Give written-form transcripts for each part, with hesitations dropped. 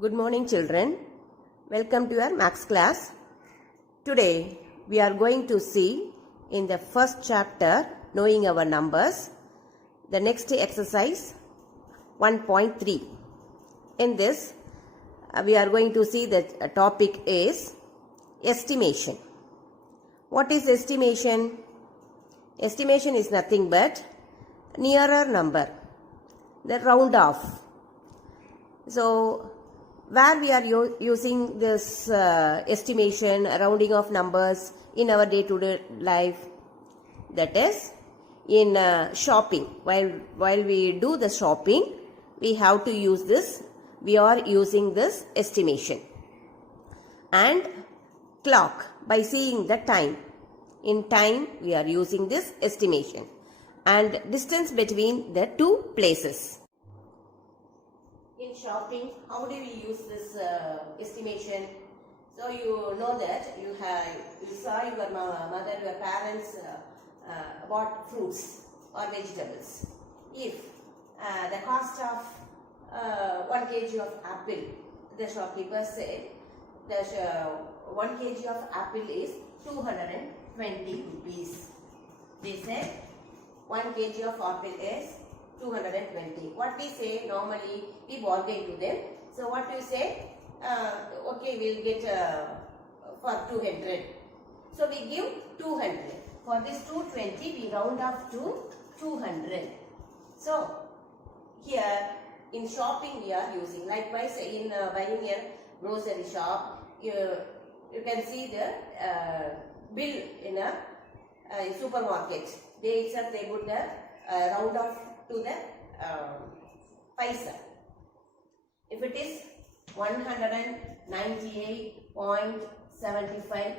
Good morning, children. Welcome to your maths class. Today we are going to see in the first chapter, knowing our numbers, the next exercise 1.3. In this, we are going to see that topic is estimation. What is estimation? Estimation is nothing but nearer number, the round off. So, where we are using this estimation, rounding of numbers in our day-to-day life, that is in shopping. While we do the shopping, we have to use this. We are using this estimation. And clock, by seeing the time. In time, we are using this estimation. And distance between the two places. In shopping, how do we use this estimation? So you know that you saw your mother, your parents bought fruits or vegetables. If the cost of 1 kg of apple, the shopkeeper said that 1 kg of apple is 220 rupees. They said 1 kg of apple is 220. What we say normally, we bargain to them. So what we say? Okay, we'll get for 200. So we give 200. For this 220, we round off to 200. So here in shopping we are using. Likewise in buying a grocery shop, you can see the bill in a supermarket. They itself they put the round off to the paisa. If it is 198.75,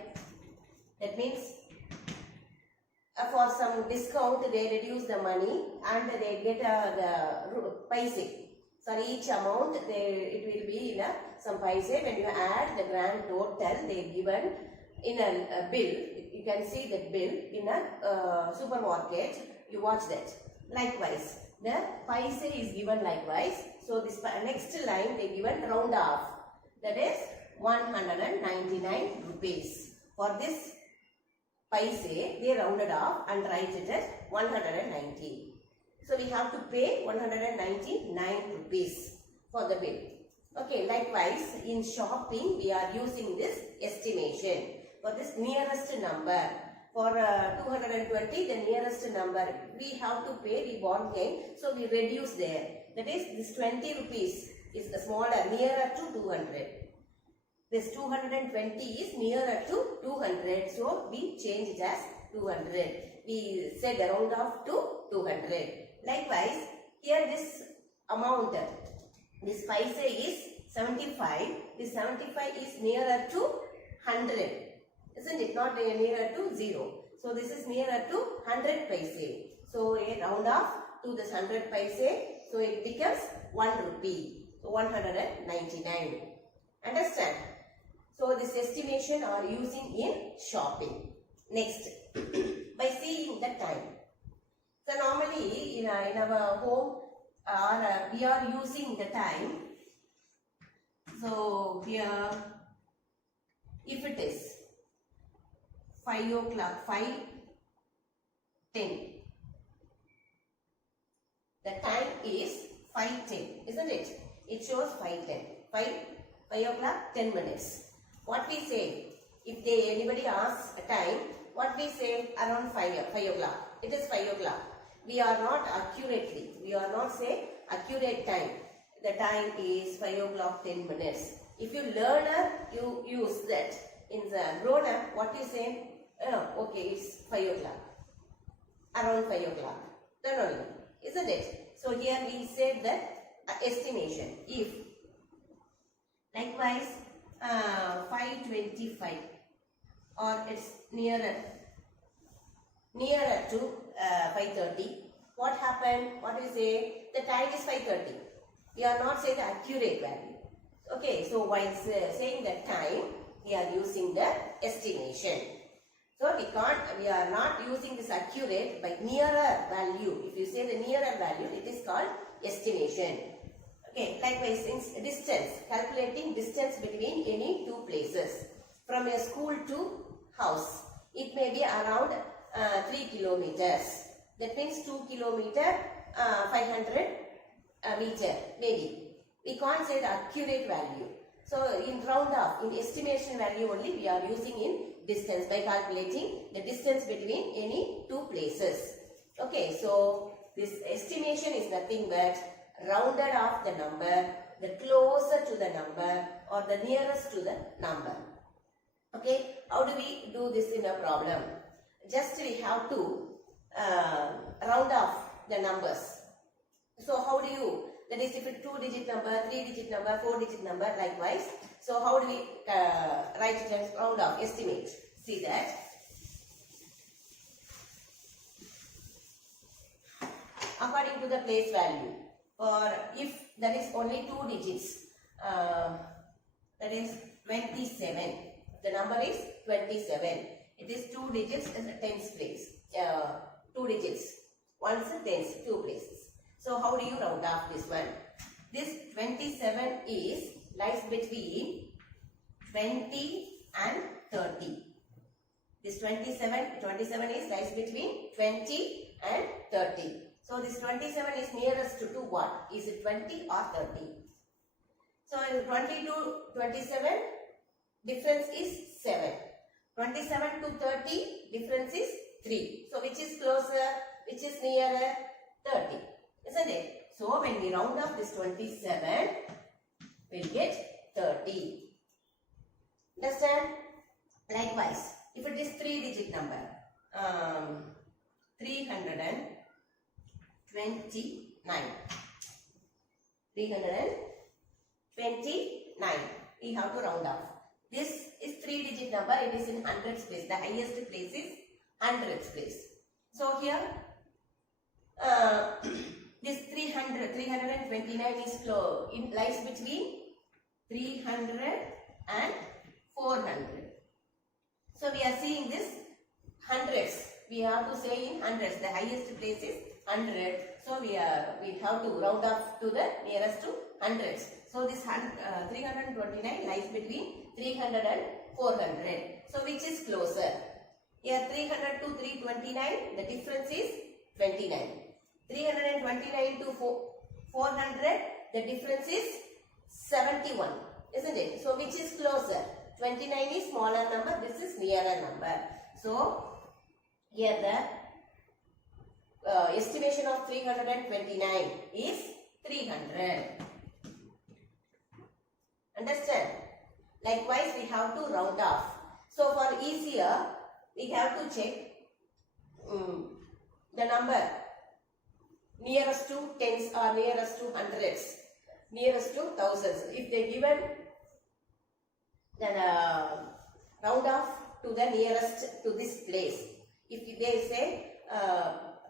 that means for some discount they reduce the money and they get the paisa. So each amount it will be in some paisa. When you add the grand total, they given in a bill. You can see that bill in a supermarket. You watch that. Likewise, the paisa is given likewise. So this next line they given round off. That is 199 rupees. For this paisa they rounded off and write it as 190. So we have to pay 199 rupees for the bill. Okay, likewise in shopping we are using this estimation for this nearest number. For 220, the nearest number, we have to pay, we bargain, so we reduce there. That is, this 20 rupees is smaller, nearer to 200. This 220 is nearer to 200, so we change it as 200. We set the round off to 200. Likewise, here this amount, this paisa is 75. This 75 is nearer to 100. Isn't it? Not nearer to 0. So this is nearer to 100 paise. So a round off to this 100 paise. So it becomes 1 rupee. So 199. Understand? So this estimation are using in shopping. Next, by seeing the time. So normally in our home we are using the time. So here, if it is 5 o'clock, 5:10. The time is 5:10, isn't it? It shows 5:10. 5 o'clock, 10 minutes. What we say, if anybody asks a time, what we say around 5 o'clock. It is 5 o'clock. We are not accurately, we are not say accurate time. The time is 5 o'clock, 10 minutes. If you learner, you use that. In the grown up, what you say? Okay, it's 5 o'clock. Around 5 o'clock. Then only. Isn't it? So here we said that estimation. If likewise 5:25 or it's nearer to 5:30. What happened? What we say? The time is 5:30. We are not saying the accurate value. Okay, so while saying the time, we are using the estimation. So we are not using this accurate by nearer value. If you say the nearer value, it is called estimation. Okay, likewise in distance, calculating distance between any two places. From a school to house, it may be around 3 kilometers. That means 2 kilometer, 500 meter, maybe. We can't say the accurate value. So in round off, in estimation value only we are using in distance by calculating the distance between any two places. Okay, so this estimation is nothing but rounded off the number, the closer to the number or the nearest to the number. Okay, how do we do this in a problem? Just we have to round off the numbers. So how do you, that is if it's 2-digit number, 3-digit number, 4-digit number, likewise. So how do we write it as round off, estimate? See that. According to the place value, or if there is only 2 digits, that is 27. The number is 27. It is 2 digits in the tens place. 2 digits. Once tens, 2 places. So how do you round off this one? This 27 lies between 20 and 30. This 27 lies between 20 and 30. So this 27 is nearest to what? Is it 20 or 30? So in 20 to 27, difference is 7. 27 to 30, difference is 3. So which is closer? Which is nearer? 30. Isn't it? So when we round off this 27, we'll get 30. Understand? Likewise, if it is 3-digit number, 329. 329. We have to round off. This is 3-digit number. It is in hundreds place. The highest place is hundreds place. So here, this 329 is lies between 300 and 400. So we are seeing this hundreds. We have to say in hundreds. The highest place is 100. So we have to round off to the nearest to hundreds. So this 329 lies between 300 and 400. So which is closer? Here 300 to 329, the difference is 29. 329 to 400, the difference is 71. Isn't it? So which is closer? 29 is smaller number, this is nearer number. So here the estimation of 329 is 300. Understand? Likewise, we have to round off. So for easier, we have to check the number nearest to tens or nearest to hundreds, nearest to thousands. If they given, then round off to the nearest to this place. If they say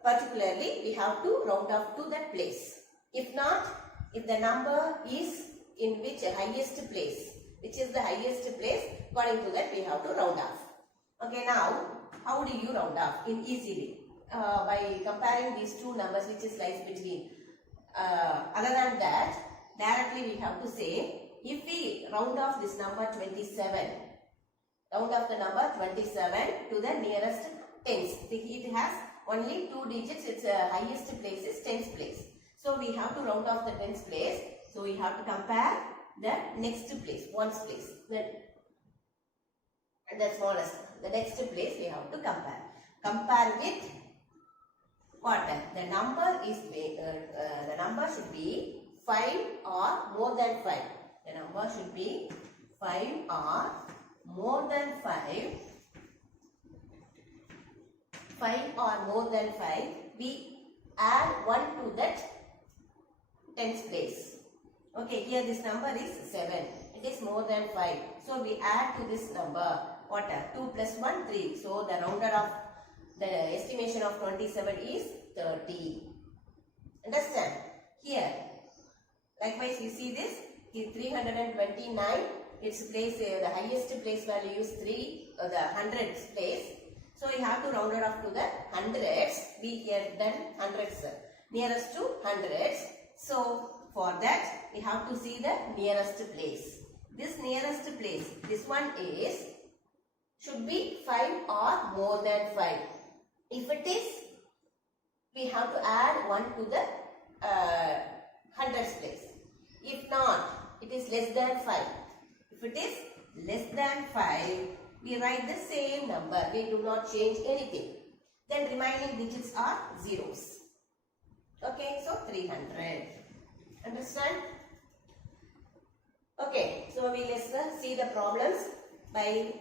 particularly, we have to round off to that place. If not, if the number is in which highest place, which is the highest place, according to that we have to round off. Okay, now how do you round off in easily? By comparing these two numbers which is lies between. Other than that, directly we have to say, if we round off this number 27, round off the number 27 to the nearest tens. It has only 2 digits, its highest place is tens place. So we have to round off the tens place. So we have to compare the next place, ones place. Then the smallest, the next place we have to compare. Compare with what? The number is the number should be 5 or more than 5. The number should be 5 or more than 5. 5 or more than 5. We add 1 to that tens place. Okay, here this number is 7. It is more than 5. So we add to this number what? 2 plus 1, 3. So the rounded off, the estimation of 27 is 30. Understand? Here, likewise you see this, is 329. Its place, the highest place value is 3, the hundreds place. So you have to round it off to the hundreds. We here done hundreds, nearest to hundreds. So For that, we have to see the nearest place. This nearest place, this one is, should be 5 or more than 5. If it is, we have to add 1 to the hundreds place. If not, it is less than 5. If it is less than 5, we write the same number. We do not change anything. Then remaining digits are zeros. Okay, so 300. Understand? Okay, so we let's see the problems by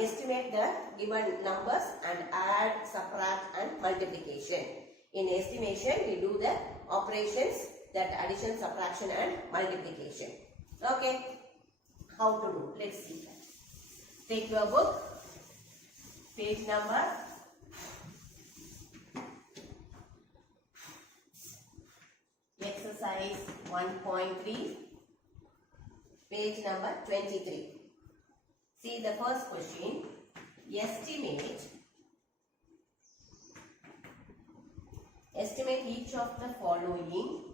estimate the given numbers and add, subtract and multiplication. In estimation, we do the operations, that addition, subtraction and multiplication. Okay, how to do? Let's see. Take your book, page number 1.3, page number 23. See the first question. Estimate each of the following.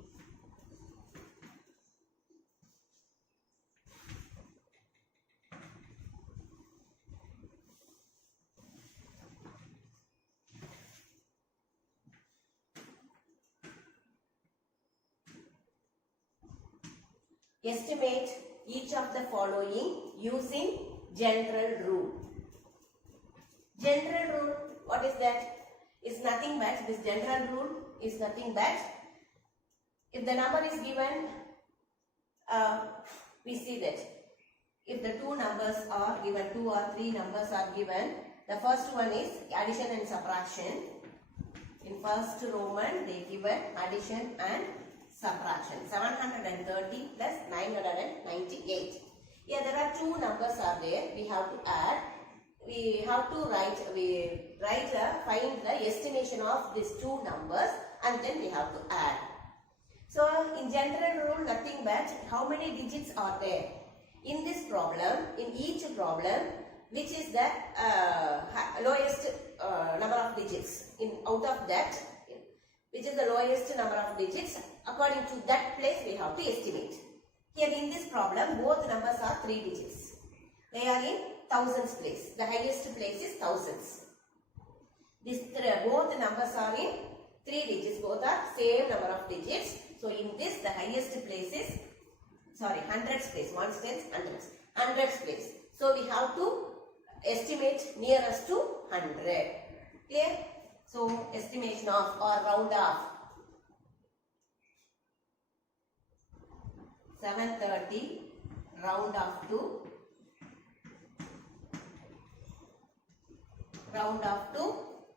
Estimate each of the following using general rule. General rule, what is that? Is nothing but, this general rule is nothing but, if the number is given, we see that if the two numbers are given, 2 or 3 numbers are given, the first one is addition and subtraction. In first Roman, they given addition and subtraction. 730 plus 998. Here there are two numbers are there. We have to add. We have to find the estimation of these two numbers and then we have to add. So in general rule, nothing but how many digits are there. In this problem, in each problem, which is the lowest number of digits. Out of that, which is the lowest number of digits, according to that place we have to estimate. Here in this problem, both numbers are 3 digits. They are in thousands place. The highest place is thousands. Both numbers are in 3 digits. Both are same number of digits. So in this, the highest place is, hundreds place. Ones, tens, hundreds. Hundreds place. So we have to estimate nearest to 100. Clear? So estimation of or round off 730, round off to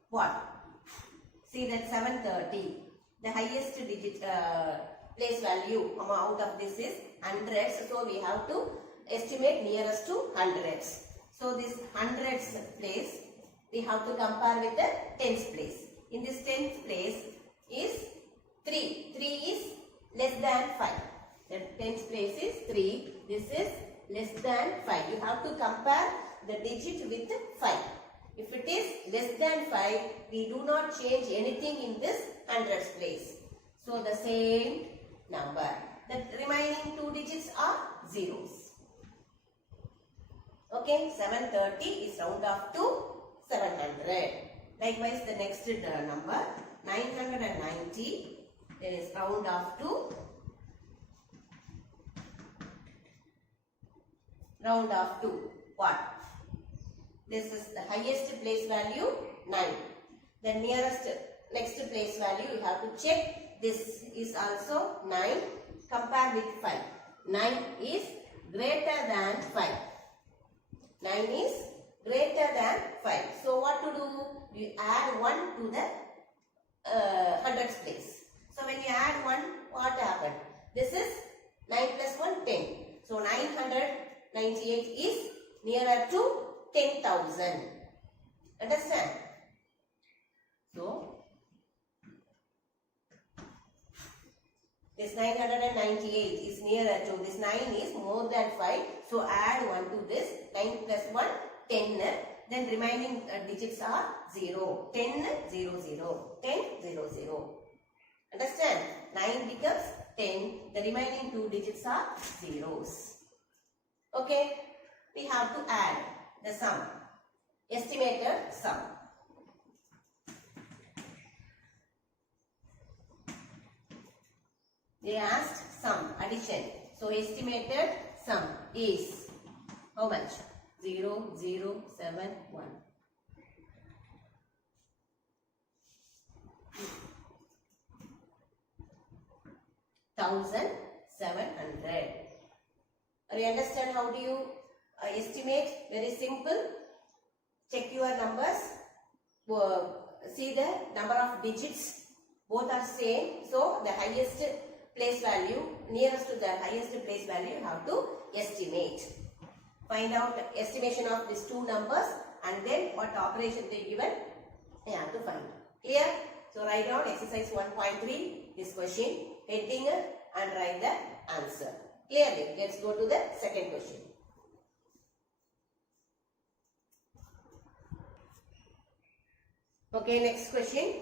what? See that 730. The highest digit place value out of this is hundreds. So we have to estimate nearest to hundreds. So this hundreds place we have to compare with the tens place. In this tens place is 3. 3 is less than 5. The tens place is 3. This is less than 5. You have to compare the digit with 5. If it is less than 5, we do not change anything in this hundreds place. So the same number. The remaining 2 digits are zeros. Okay, 730 is round off to 700. Likewise, the next number 990 is round off to what? This is the highest place value 9. The nearest next place value you have to check. This is also 9. Compare with 5. 9 is greater than 5. 9 is greater than 5. So what to do? You add 1 to the hundreds place. So when you add 1, what happened? This is 9 plus 1, 10. So 998 is nearer to 10,000. Understand? So this 998 is nearer to this 9 is more than 5. So add 1 to this. 9 plus 1, 10. Then remaining digits are 0. 10, 0, 0. 10, 0, 0. Understand? 9 becomes 10. The remaining two digits are zeros. Okay, we have to add the sum, estimated sum. They asked sum, addition. So estimated sum is how much? 0, 0, 7, 1. $1,700. You understand how do you estimate? Very simple. Check your numbers. See the number of digits. Both are same. So the highest place value, nearest to the highest place value, you have to estimate. Find out the estimation of these two numbers and then what operation they given, you have to find. Clear? So write down exercise 1.3, this question, heading and write the answer. Clearly, let's go to the second question. Okay, next question.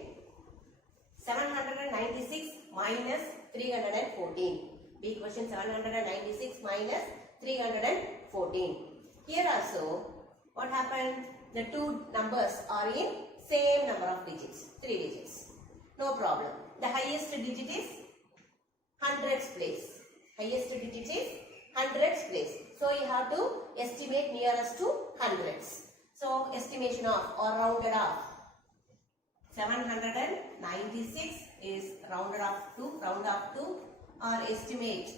796 minus 314. B question 796 minus 314. Here also, what happened? The two numbers are in same number of digits, 3 digits. No problem. The highest digit is hundreds place. Highest digit is hundreds place. So you have to estimate nearest to hundreds. So estimation of or rounded off. 796 is rounded off to, round off to, or estimate.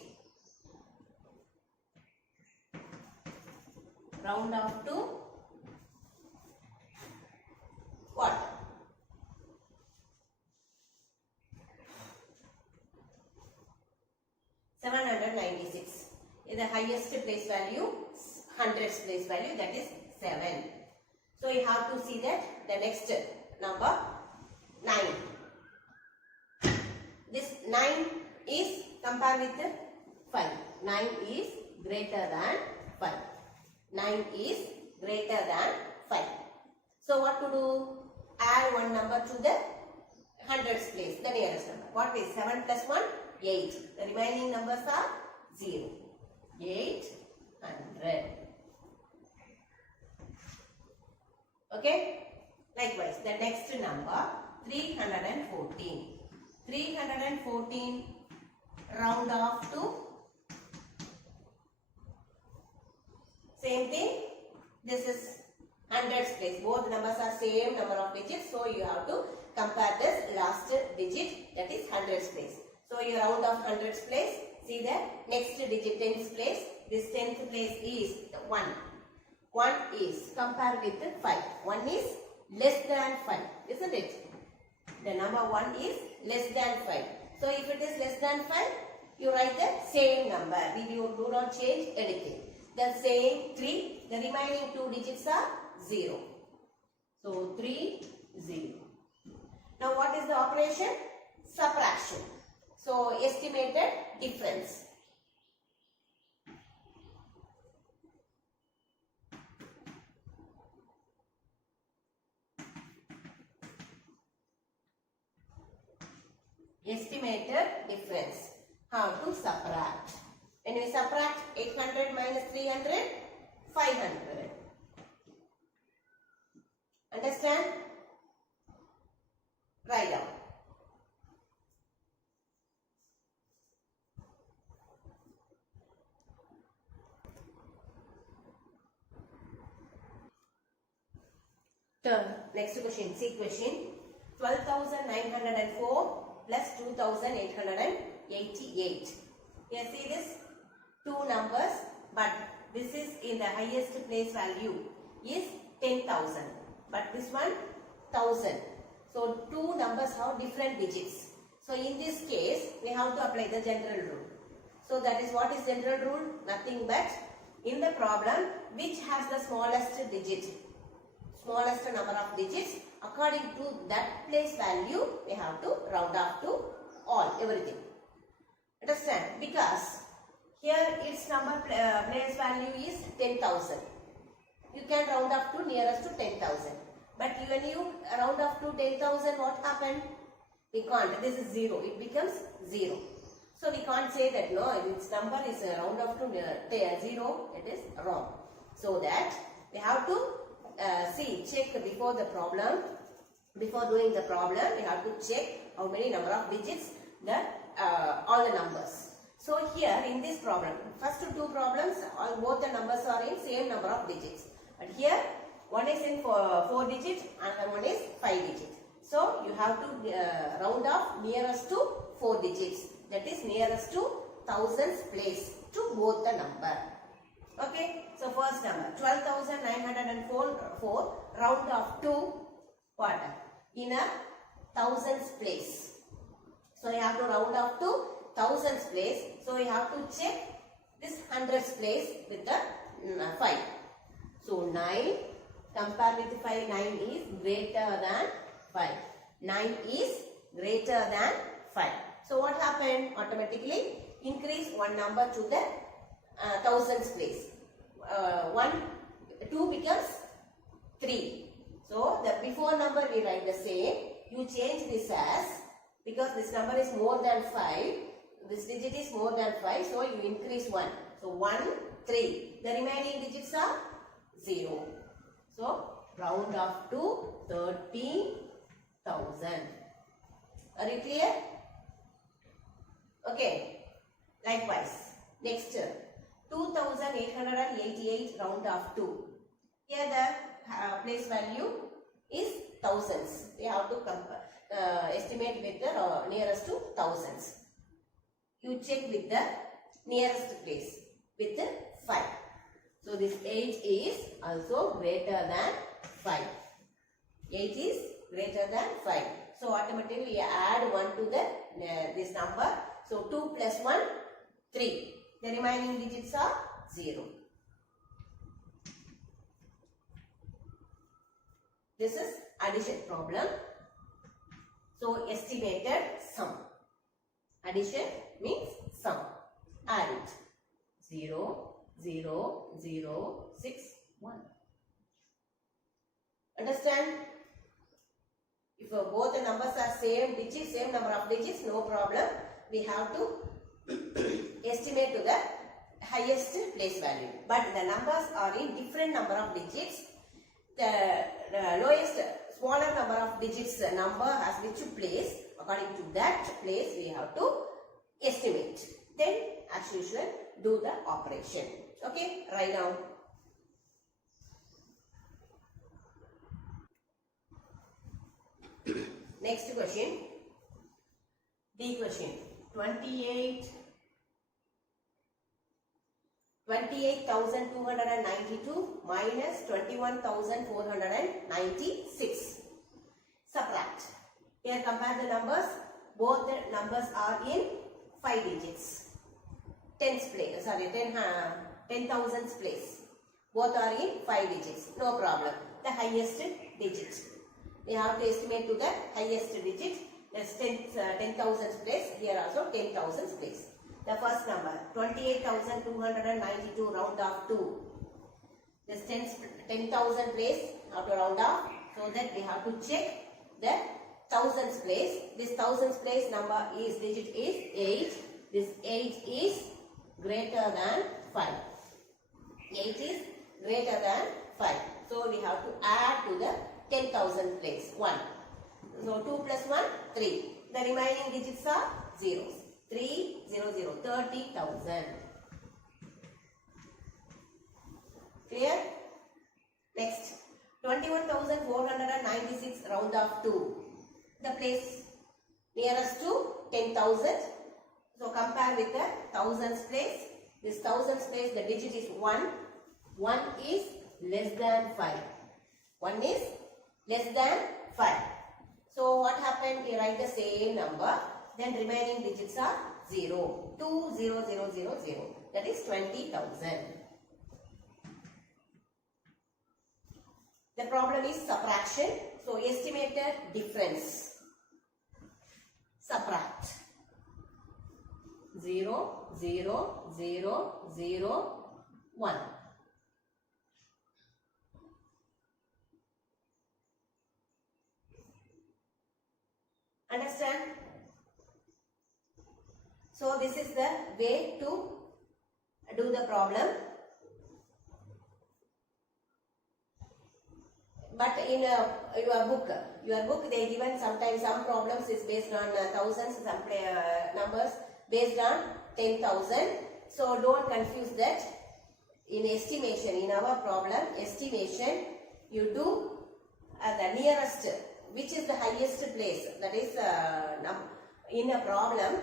Round off to what? $796 is the highest place value, hundreds place value, that is 7. So you have to see that the next number 9. This 9 is compared with 5. 9 is greater than 5. 9 is greater than 5. So what to do? Add one number to the hundreds place, the nearest number. What is 7 plus 1? 8. The remaining numbers are 0. 800. Okay? Likewise, the next number 314. 314 round off to same thing. This is hundreds place. Both numbers are same number of digits. So you have to compare this last digit, that is hundreds place. So you round off hundreds place. See the next digit tens place. This tenth place is 1. 1 is compared with 5. 1 is less than 5, isn't it? The number 1 is less than 5. So if it is less than 5, you write the same number. You do not change anything. The same 3. The remaining two digits are 0. So 3, 0. Now what is the operation? Subtraction. So estimated difference. Estimated difference. How to subtract? When we subtract 800 minus 300, 500. Understand? Write down. Next question, see question. 12,904 plus 2,888. Here see this two numbers, but this is in the highest place value is 10,000, but this one 1,000. So two numbers have different digits. So in this case we have to apply the general rule. So that is what is general rule? Nothing but in the problem which has the smallest digit, smallest number of digits, according to that place value we have to round off to all, everything. Understand? Because here its number place value is 10,000. You can round off to nearest to 10,000. But when you round off to 10,000, what happened? We can't. This is 0. It becomes 0. So we can't say that no, its number is round off to 0, it is wrong. So that we have to check before the problem. Before doing the problem, we have to check how many number of digits all the numbers. So here in this problem, first two problems, both the numbers are in same number of digits. But here one is in 4 digits, another one is 5 digits. So you have to round off nearest to 4 digits. That is nearest to thousands place to both the number. Okay. So first number 12,904 round off to what? In a thousands place. So you have to round off to thousands place. So you have to check this hundreds place with the 5. So 9 compared with 5, 9 is greater than 5. 9 is greater than 5. So what happened? Automatically increase one number to the thousands place. 2 becomes 3. So the before number we write the same. You change this as, because this number is more than 5, this digit is more than 5, so you increase 1. So 1, 3. The remaining digits are 0. So round off to 30,000. Are you clear? Okay. Likewise, next 2,888 round off to. Here the place value is thousands. We have to estimate with the nearest to thousands. You check with the nearest place with the 5. So this 8 is also greater than 5. 8 is greater than 5. So automatically we add 1 to the this number. So 2 plus 1, 3. The remaining digits are 0. This is addition problem. So estimated sum. Addition means sum. Add it. 0, 0, 0, 6, 1. Understand? If both the numbers are same digits, same number of digits, no problem. We have to estimate to the highest place value. But the numbers are in different number of digits. The lowest, smaller number of digits number has which place. According to that place, we have to estimate. Then, as usual, do the operation. Okay, write down. Next question. D question. 28,292 minus 21,496. Subtract. Here compare the numbers. Both the numbers are in 5 digits. 10,000s place. Both are in 5 digits. No problem. The highest digit. We have to estimate to the highest digit. That's 10,000s place. Here also 10,000s place. The first number 28,292 round off to. This 10,000 place have to round off, so that we have to check the thousands place. This thousands place number is digit is 8. This 8 is greater than 5. 8 is greater than 5. So we have to add to the 10,000 place 1. So 2 plus 1, 3. The remaining digits are zeros. 3, 0, 0, 30,000. Clear? Next, 21,496 round off to. The place nearest to 10,000. So compare with the thousands place. This thousands place, the digit is 1. 1 is less than 5. 1 is less than 5. So what happened? We write the same number. Then remaining digits are 0. 2, 0, 0, 0, 0. That is 20,000. The problem is subtraction. So estimated difference. Subtract. 0, 0, 0, 0, 1. Understand? So this is the way to do the problem. But in your book they given sometimes some problems is based on thousands, some numbers based on 10,000. So don't confuse that. In estimation, in our problem, estimation, you do the nearest, which is the highest place. That is in a problem,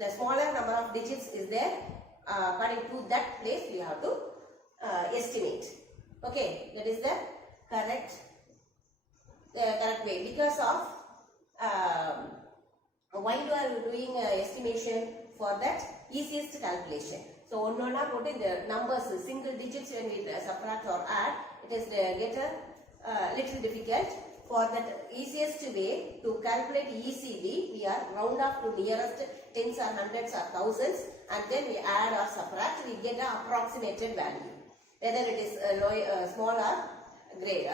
the smaller number of digits is there. According to that place, you have to estimate. Okay, that is the correct way. Because of why you are doing estimation for that easiest calculation. So one put in the numbers, single digits when we subtract or add, it is get a little difficult. For that easiest way to calculate easily, we are round off to nearest tens or hundreds or thousands, and then we add or subtract, we get an approximated value. Whether it is small or great,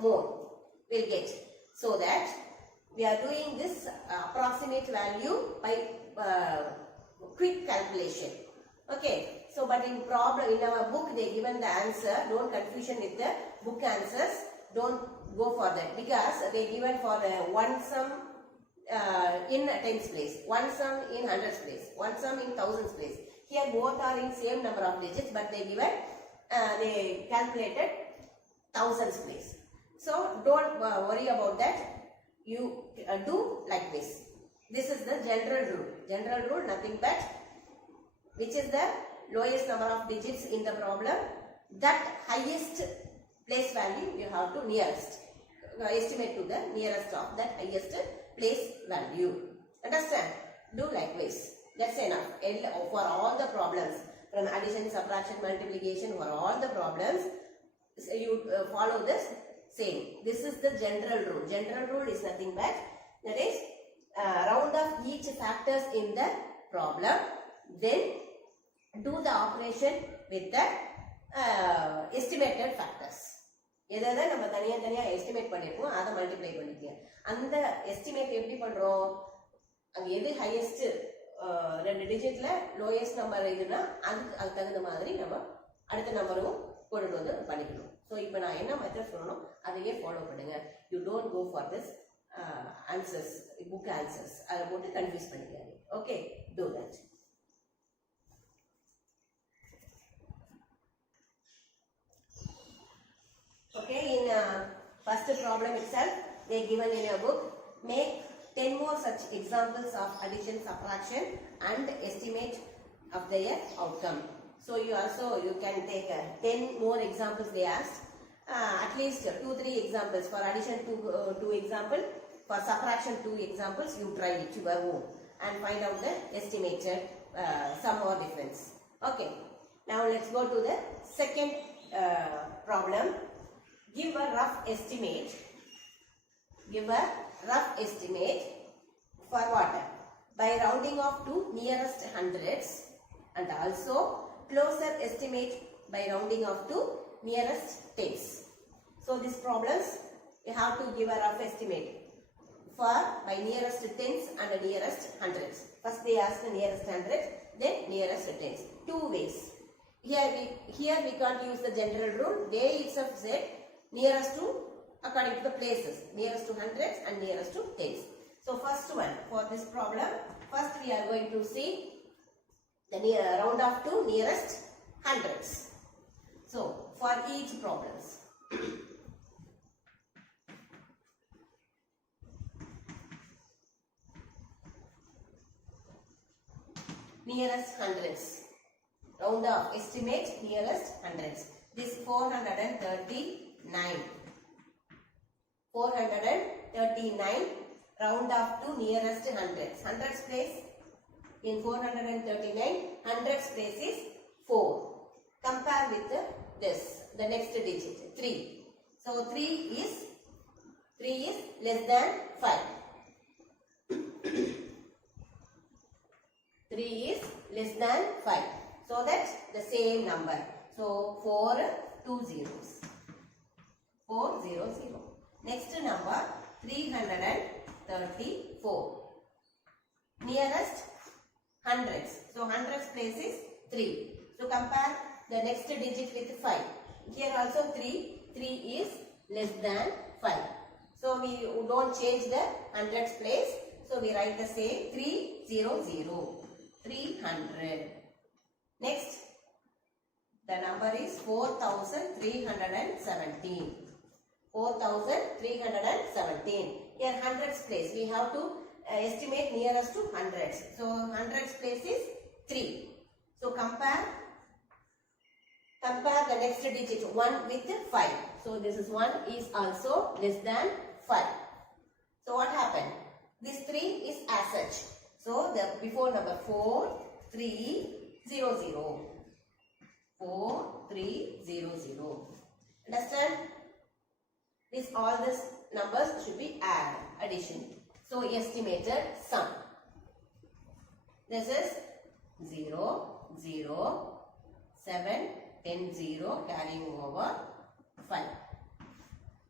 more, we'll get. So that we are doing this approximate value by quick calculation. Okay, so but in problem, in our book they given the answer. Don't confusion with the book answers. Don't go for that, because they given for one sum in tens place, one sum in hundreds place, one sum in thousands place. Here both are in same number of digits, but they given they calculated thousands place. So don't worry about that. You do like this. This is the general rule. General rule, nothing but which is the lowest number of digits in the problem, that highest place value you have to nearest. Estimate to the nearest of that highest place value. Understand? Do likewise. That's enough. For all the problems, from addition, subtraction, multiplication, for all the problems, so you follow this same. This is the general rule. General rule is nothing but, that is, round off each factors in the problem, then do the operation with the estimated factors. எதாவது நம்ம தனியா estimate பண்ணிருக்கோம், அதை multiply பண்ணிக்கங்க. அந்த estimate எப்படி பண்றோம், அங்க எது ஹையஸ்ட் ரெண்டு டிஜிட்ல லோயஸ்ட் நம்பர் இதுன்னா அதுக்கு தகுந்த மாதிரி நம்ம அடுத்த நம்பரும் கொண்டு வந்து பண்ணிக்கணும். ஸோ இப்போ நான் என்ன மெத்தட் சொல்லணும் அதையே ஃபாலோ பண்ணுங்க. You don't go for this answers, book answers அதை போட்டு கன்ஃபியூஸ் பண்ணிக்காங்க. Okay, do that. Okay, in first problem itself, they given in a book, make 10 more such examples of addition, subtraction and estimate of their outcome. So you can take 10 more examples they asked, at least 2-3 examples. For addition 2 example, for subtraction 2 examples, you try it your own and find out the estimated sum or difference. Okay, now let's go to the second problem. Give a rough estimate. Give a rough estimate for what? By rounding off to nearest hundreds, and also closer estimate by rounding off to nearest tens. So these problems you have to give a rough estimate for by nearest tens and the nearest hundreds. First they ask the nearest hundreds, then nearest tens. Two ways. Here we can't use the general rule. They itself said nearest to, according to the places, nearest to hundreds and nearest to tens. So first one, for this problem, first we are going to see the round off to nearest hundreds. So for each problems, nearest hundreds, round off, estimate nearest hundreds. This 439. 439, round off to nearest hundreds. Hundreds place in 439, hundreds place is 4. Compare with this, the next digit, 3. So 3 is less than 5. 3 is less than 5. So that's the same number. So 4 2 zeros. 400. Next number 334. Nearest hundreds. So hundreds place is 3. So compare the next digit with 5. Here also 3. 3 is less than 5. So we don't change the hundreds place. So we write the same 300. 300. Next, the number is 4317. 4317. Here hundreds place. We have to estimate nearest to hundreds. So hundreds place is 3. So compare the next digit 1 with 5. So this is 1 is also less than 5. So what happened? This 3 is as such. So the before number 4300. 4300. Understand? This all these numbers should be addition. So estimated sum. This is 0, 0, 7, 10, 0 carrying over 5.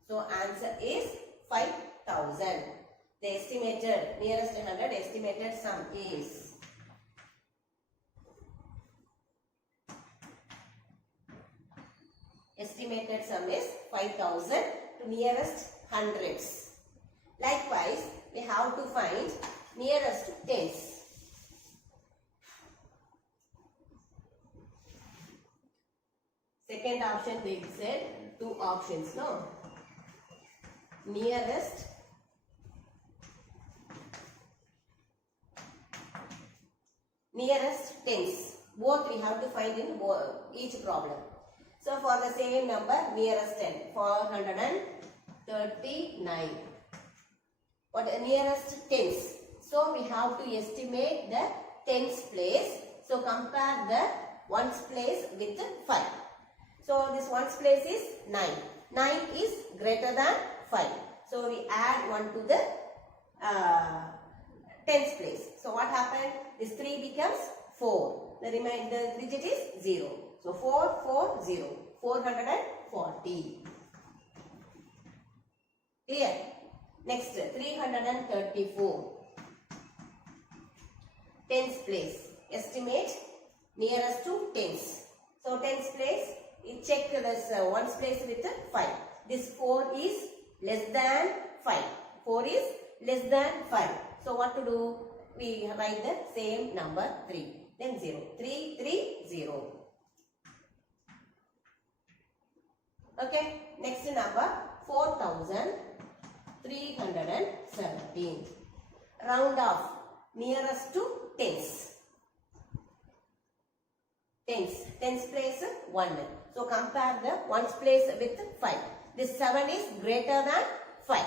So answer is 5000. The estimated nearest 100 estimated sum is estimated sum is 5000 to nearest hundreds. Likewise, we have to find nearest tens. Second option they said 2 options, no? Nearest tens. Both we have to find in each problem. So for the same number, nearest 10, 439. What nearest tens? So we have to estimate the tens place. So compare the ones place with 5. So this ones place is 9. 9 is greater than 5. So we add 1 to the tens place. So what happened? This 3 becomes 4. The remainder digit is 0. So 440. 440. Clear? Next 334. Tens place. Estimate nearest to tens. So tens place, you check this ones place with 5. This 4 is less than 5. 4 is less than 5. So what to do? We write the same number 3. Then 0. 330. Okay. Next number 4317. Round off nearest to tens. Tens place 1. So compare the ones place with 5. This 7 is greater than 5.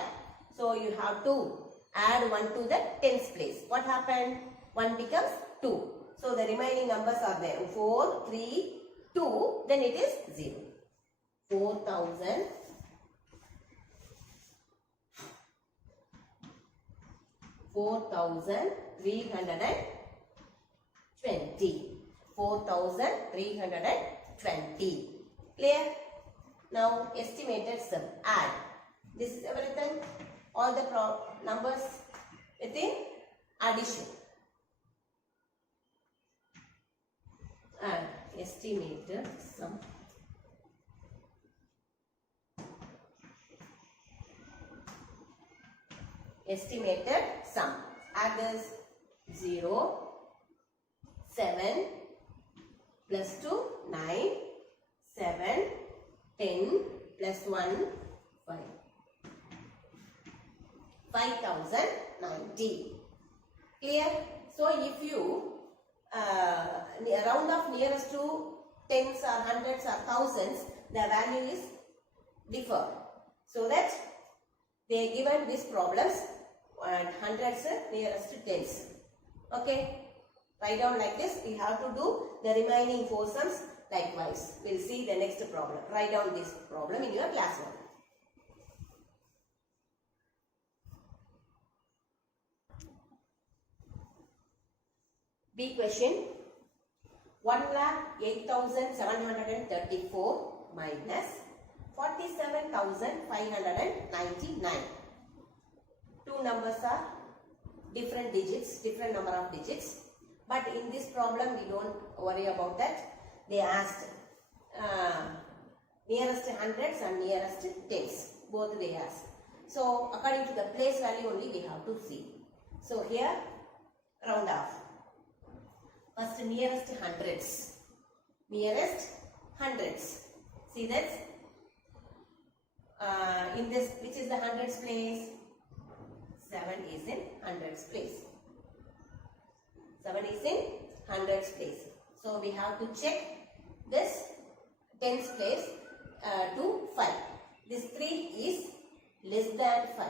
So you have to add 1 to the tens place. What happened? 1 becomes 2. So the remaining numbers are there. 4, 3, 2. Then it is 0. 4,000. 4,320. 4,320. Clear? Now estimated sum. Add. This is everything. All the numbers within addition. Add. Estimated sum. Estimated sum. Add this 0, 7 plus 2, 9, 7, 10 plus 1, 5. 5090. Clear? So if you round off nearest to tens or hundreds or thousands, the value is differ. So that they given these problems and hundreds nearest to tens. Okay. Write down like this. We have to do the remaining 4 sums likewise. We'll see the next problem. Write down this problem in your classroom. B question. 1,08,734 minus 47,599. Two numbers are different digits, different number of digits. But in this problem, we don't worry about that. They asked nearest hundreds and nearest tens. Both they asked. So according to the place value only we have to see. So here round off. First nearest hundreds. Nearest hundreds. See that? In this, which is the hundreds place? 7 is in hundreds place. 7 is in hundreds place. So we have to check this tens place to 5. This 3 is less than 5.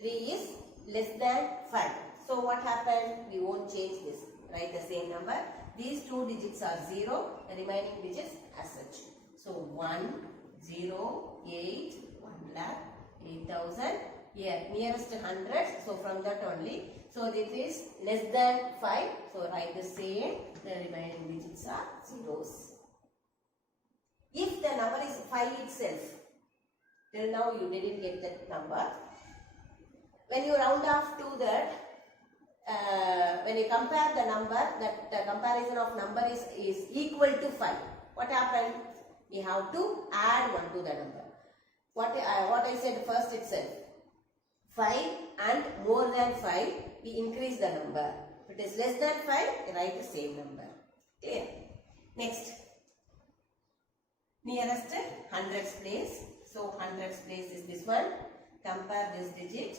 3 is less than 5. So what happened? We won't change this. Write the same number. These two digits are 0. The remaining digits as such. So 1, 0, 8, 1 lakh, 8,000. Here nearest 100. So from that only. So this is less than 5. So write the same. The remaining digits are zeros. If the number is 5 itself, till now you didn't get that number. When you round off to that, when you compare the number, that the comparison of number is equal to 5. What happened? We have to add 1 to the number. What I said first itself. 5 and more than 5, we increase the number. If it is less than 5, write the same number. Clear? Next. Nearest hundreds place. So hundreds place is this one. Compare this digit.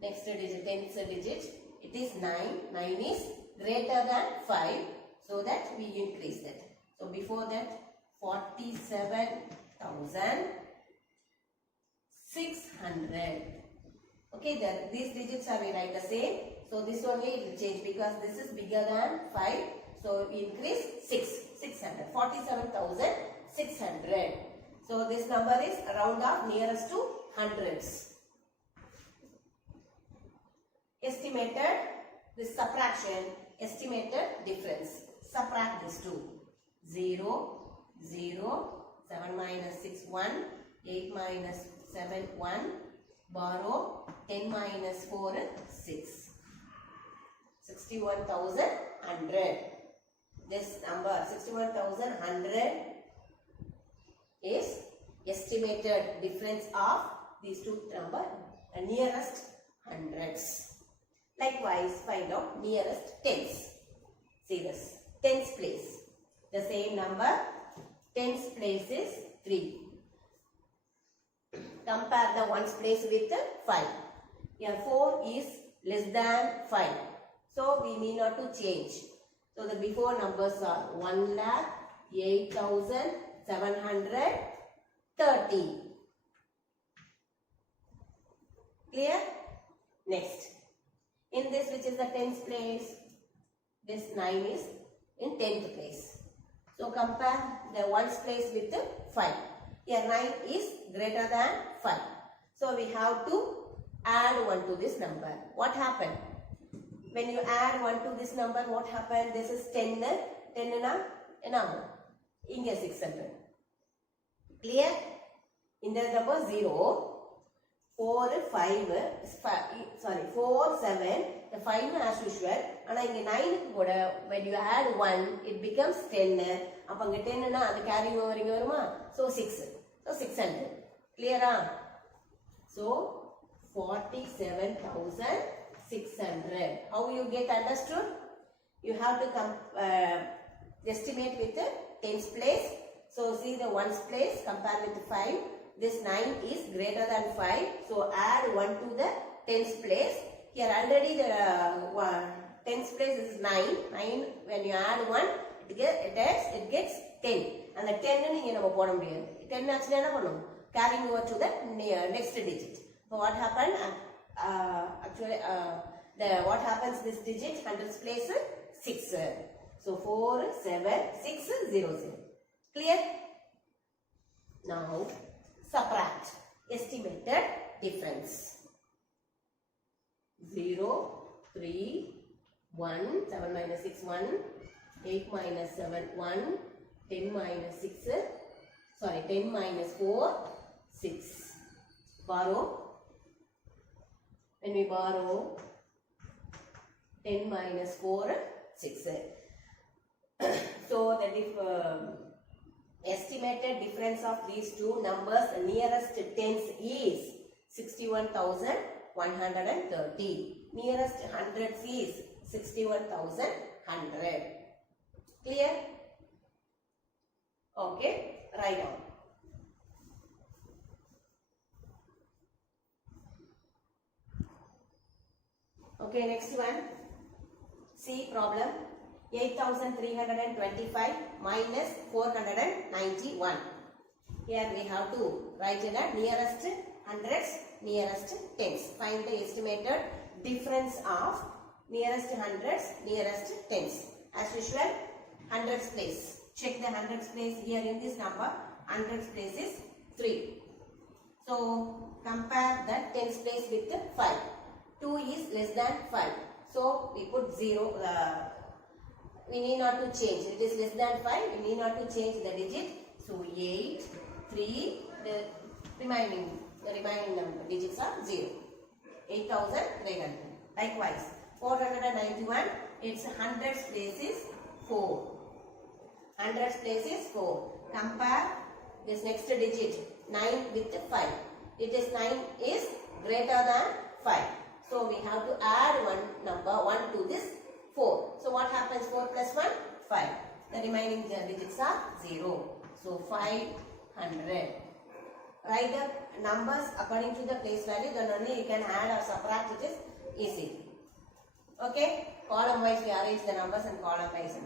Next digit, tenth digit. It is 9. 9 is greater than 5. So that we increase that. So before that 47,600. Okay, then these digits are we write the same. So this only it will change because this is bigger than 5. So we increase 600. 47,600. So this number is round off nearest to hundreds. Estimated, this subtraction, estimated difference. Subtract these two. 0, 0, 7 minus 6, 1, 8 minus 7, 1, borrow, 10 minus 4, 6. 61,100. This number, 61,100 is estimated difference of these two numbers, nearest hundreds. Likewise, find out nearest tens. See this, tens place. The same number, tens place is 3. Compare the ones place with 5. Here 4 is less than 5. So we need not to change. So the before numbers are 1,08,730. Clear? Next. In this, which is the tens place, this 9 is in 10th place. So compare the ones place with 5. Here 9 is greater than 5. So we have to add 1 to this number. What happened? When you add 1 to this number, what happened? This is 10. 10 na? Inga 600. Clear? In the number 0. 4, 5, 4, 7, the 5 as usual. And in 9, when you add 1, it becomes 10. Upon 10, the carrying over, so 6. So 600. Clear? So 47,600. How you get understood? You have to estimate with the tens place. So see the ones place, compare with 5. This 9 is greater than 5. So add 1 to the tens place. Here already the tens place is 9. 9 when you add 1, it gets 10. And the 10 you know 10 actually carrying over to the next digit. So what happened? What happens this digit? Hundreds place 6. So 4, 7, 6, 0, 0. Clear? Now subtract estimated difference. 0, 3, 1, 7 minus 6, 1, 8 minus 7, 1, 10 minus 6, 10 minus 4, 6. Borrow. When we borrow 10 minus 4, 6. So the estimated difference of these two numbers nearest tens is 61,130. Nearest hundreds is 61,100. Clear? Okay, write down. Okay, next one. See problem. 8,325 minus 491. Here we have to write in the nearest hundreds, nearest tens. Find the estimated difference of nearest hundreds, nearest tens. As usual, hundreds place. Check the hundreds place here in this number. Hundreds place is 3. So compare the tens place with 5. 2 is less than 5. So we put 0. We need not to change. It is less than 5. We need not to change the digit. So 8, 3, the remaining number digits are 0. 8,300. Likewise, 491, its hundreds place is 4. Hundreds place is 4. Compare this next digit 9 with 5. It is 9 is greater than 5. So we have to add one number 1 to this 4. So what happens? 4 plus 1? 5. The remaining digits are 0. So 500. Write the numbers according to the place value. Then only you can add or subtract. It is easy. Okay? Column wise we arrange the numbers and column wise.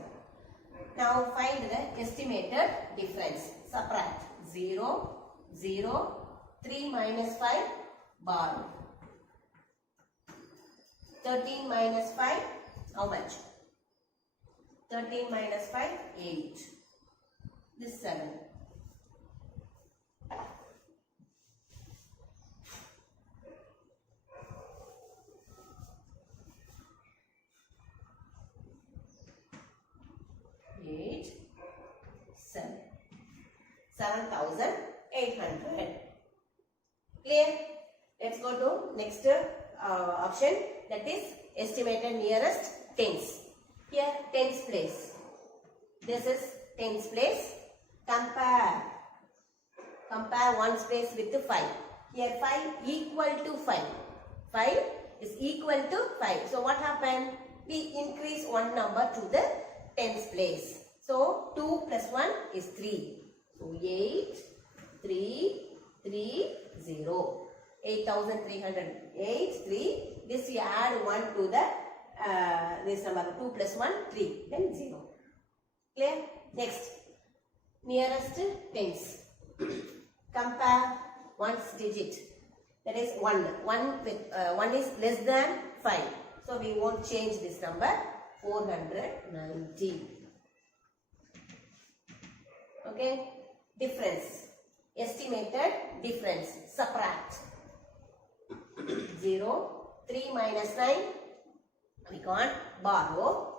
Now find the estimated difference. Subtract 0, 0, 3 minus 5, bar. 13 minus 5, how much? 13 minus 5, 8. This 7. Eight, 7. 7,800. Clear? Let's go to next option, that is estimated nearest tens. Here tens place. This is tens place. Compare ones place with 5. Here 5 equal to 5. 5 is equal to 5. So what happened? We increase one number to the tens place. So 2 plus 1 is 3. So 8, 3, 3, 0. 8,300. 8, 3. This we add 1 to the this number. 2 plus 1, 3. Then 0. Clear? Next. Nearest tens. Compare one's digit. That is 1. 1 is less than 5. So we won't change this number. 490. Okay. Difference. Estimated difference. Subtract. 0. 3 minus 9. We can't borrow.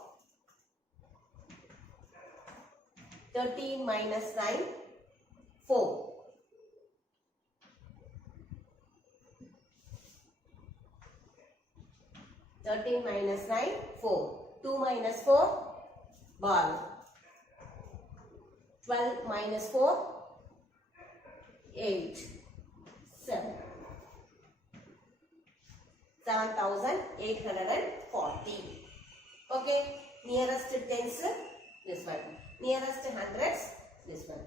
13 minus 9. 4. 13 minus 9, 4. 2 minus 4, borrow. 12 minus 4, 8, 7. 7,840. Okay. Nearest tens, this one. Nearest hundreds, this one.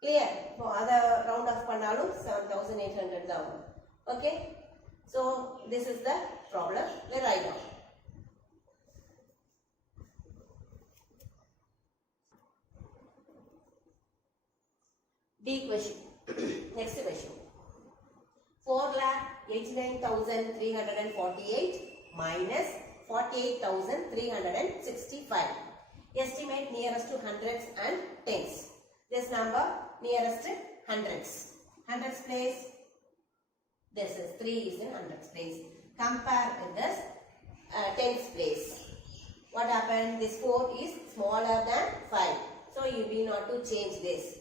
Clear? So, other round off pannalum 7,800 down. Okay. So, this is the problem. We write down. D question. Next question. 4,89,348 minus 48,365. Estimate nearest to hundreds and tens. This number nearest hundreds. Hundreds place. This is 3 is in hundreds place. Compare with this tens place. What happened? This 4 is smaller than 5. So you need not to change this.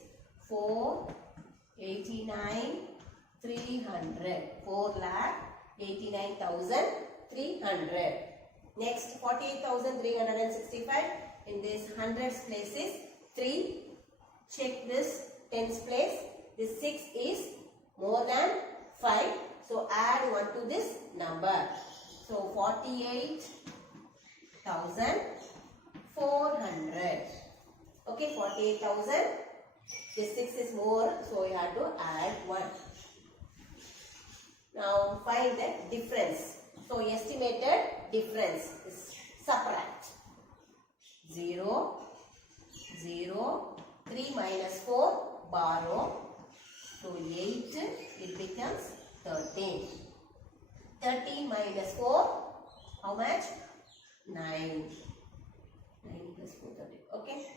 489,300. 4,89,300. Next 48,365. In this hundreds place is 3. Check this tens place. This 6 is more than 5. So add 1 to this number. So 48,400. Okay, 48,000. This 6 is more, so you have to add 1. Now find the difference. So estimated difference is subtract. 0, 0, 3 minus 4, borrow. So 8, it becomes 13. 13 minus 4, how much? 9. 9 plus 4, 13. Okay.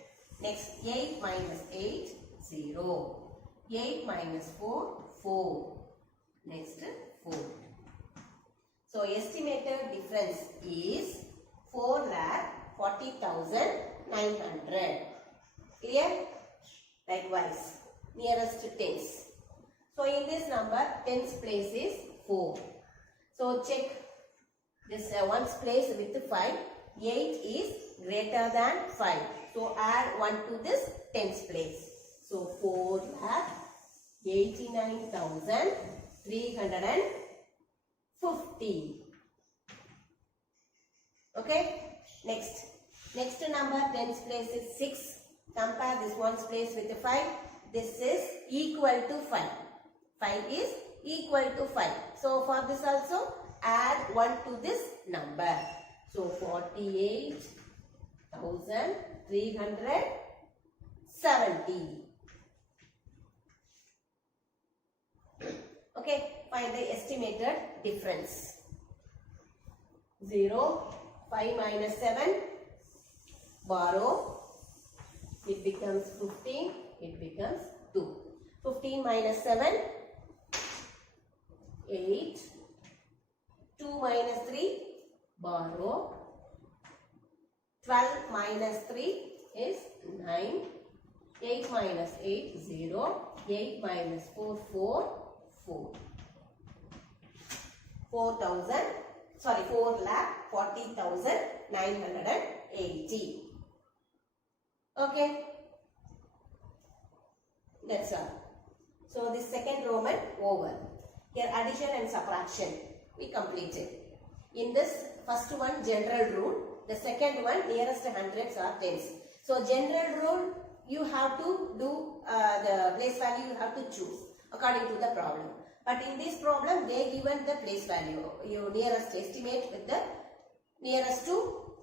Next, 8 minus 8, 0. 8 minus 4, 4. Next, 4. So, estimated difference is 4,40,900. Clear? Likewise, nearest tens. So, in this number, tens place is 4. So, check this ones place with 5. 8 is greater than 5. So, add 1 to this tens place. So, 4,89,350. Okay. Next number tens place is 6. Compare this ones place with 5. This is equal to 5. 5 is equal to 5. So, for this also add 1 to this number. So, 48,370. Okay, find the estimated difference. 0, 5 minus 7, borrow. It becomes 15, it becomes 2. 15 minus 7, 8. 2 minus 3, borrow. 12 minus 3 is 9. 8 minus 8, 0. 8 minus 4, 4. 4,40,980. Okay. That's all. So, this second Roman over. Here addition and subtraction we completed. In this first one general rule, the second one nearest hundreds or tens. So, general rule you have to do the place value you have to choose according to the problem. But in this problem they given the place value. You nearest estimate with the nearest to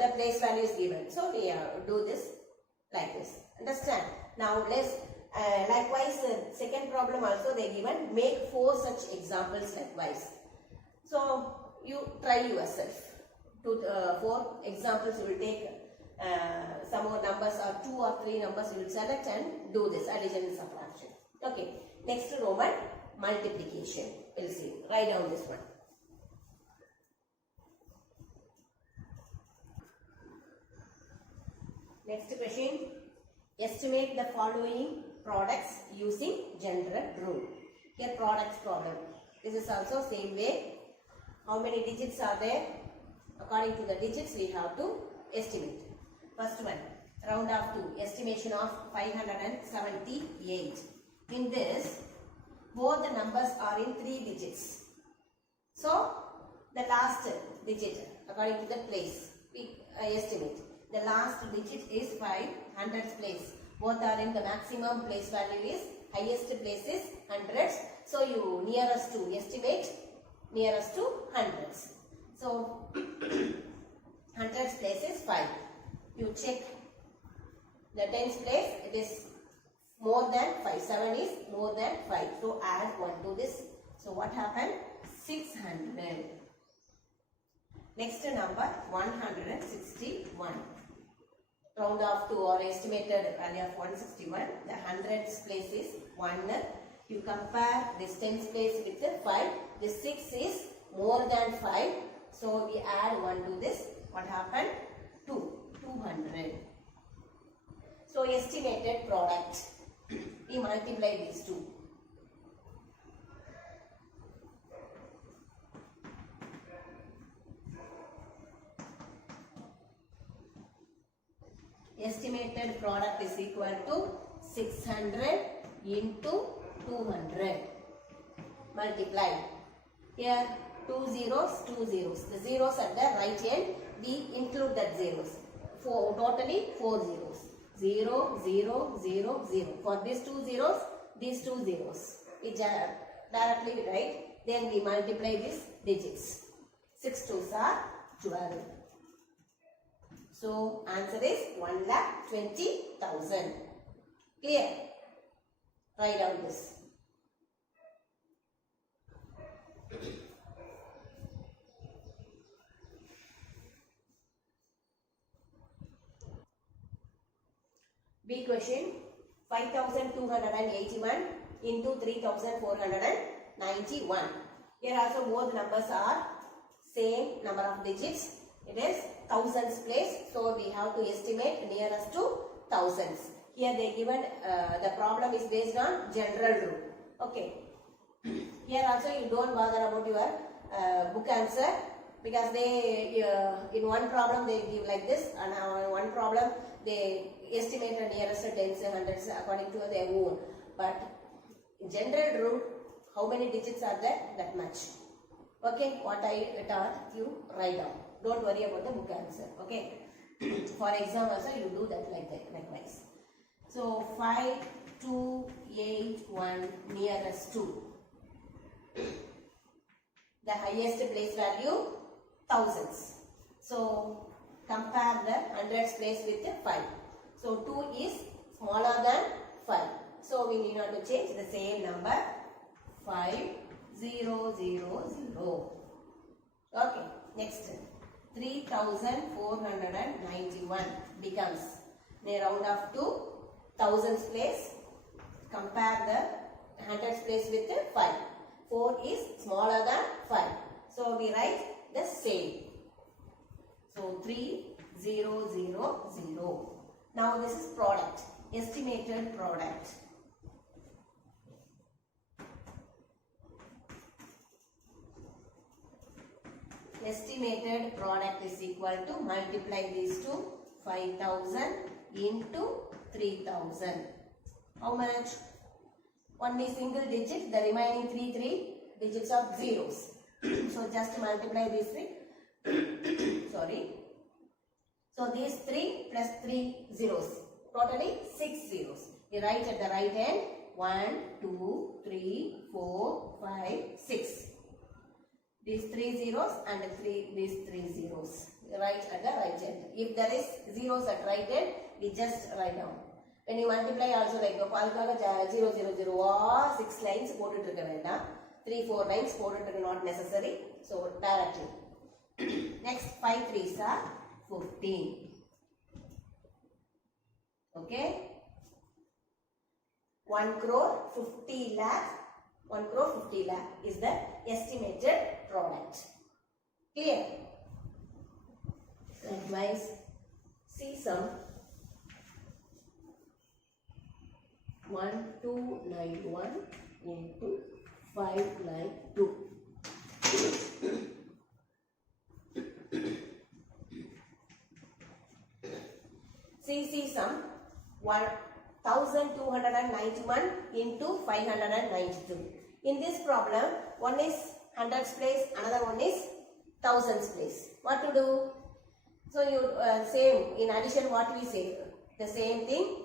the place value is given. So, we do this like this. Understand? Now, let's likewise second problem also they given make 4 such examples likewise. So, you try yourself. 4 examples you will take some more numbers or 2 or 3 numbers you will select and do this addition and subtraction. Okay. Next Roman multiplication. We'll see. Write down this one. Next question. Estimate the following products using general rule. Here products problem. This is also same way. How many digits are there? According to the digits we have to estimate. First one, round off to estimation of 578. In this, both the numbers are in 3 digits. So, the last digit according to the place we estimate. The last digit is 5, hundreds place. Both are in the maximum place value is, highest place is hundreds. So, you nearest to estimate, nearest to hundreds. So, hundreds place is 5. You check the tens place, it is more than 5. 7 is more than 5. So, add 1 to this. So, what happened? 600. Next number 161. Round off to or estimated value of 161. The hundreds place is 1. You compare this tens place with the 5. This 6 is more than 5. So, we add 1 to this. What happened? 200. So, estimated product. We multiply these two. estimated product is equal to 600 into 200. Multiply. Here 2 zeros, 2 zeros. The zeros at the right end, we include that zeros. Totally 4 zeros. 0, 0, 0, 0. For these 2 zeros, these 2 zeros. We directly write. Then we multiply these digits. 6 2s are 12. So answer is 1,20,000. Clear? Write down this. B question, 5,281 into 3,491. Here also both numbers are same number of digits. It is thousands place, so we have to estimate nearest to thousands. Here they given the problem is based on general rule. Okay. Here also you don't bother about your book answer, because they in one problem they give like this, and one problem they estimate the nearest tens and hundreds according to their own. But in general rule, how many digits are there? That much. Okay, what I taught you, write down. Don't worry about the book answer. Okay. For exam also you do that like that, likewise. So 5,281 nearest to. The highest place value, thousands. So compare the hundreds place with the 5. So 2 is smaller than 5. So we need not to change the same number. 5,000. Okay. Next, 3,491 becomes, they round off to thousands place. Compare the hundreds place with the 5. 4 is smaller than 5. So we write the same. So 3,000. Now this is product. Estimated product. Estimated product is equal to, multiply these two, 5,000 into 3,000. How much? Only single digit, the remaining three digits of zeros. So just multiply these 3. Sorry. So these 3 plus 3 zeros. Totally 6 zeros. You write at the right hand 1, 2, 3, 4, 5, 6. These 3 zeros and these 3 zeros. You write at the right hand. If there is zeros at right hand, we just write down. When you multiply also like 0, 0, 0 or 6 lines, 3, 4 lines, not necessary. So directly. Next 5 3s are 15. Okay. 1 crore 50 lakh. 1 crore 50 lakh is the estimated product. Clear? Likewise, see some 1291 into 592. See some 1291 into 592. In this problem, one is hundreds place, another one is thousands place. What to do? So you same, in addition what we say, the same thing.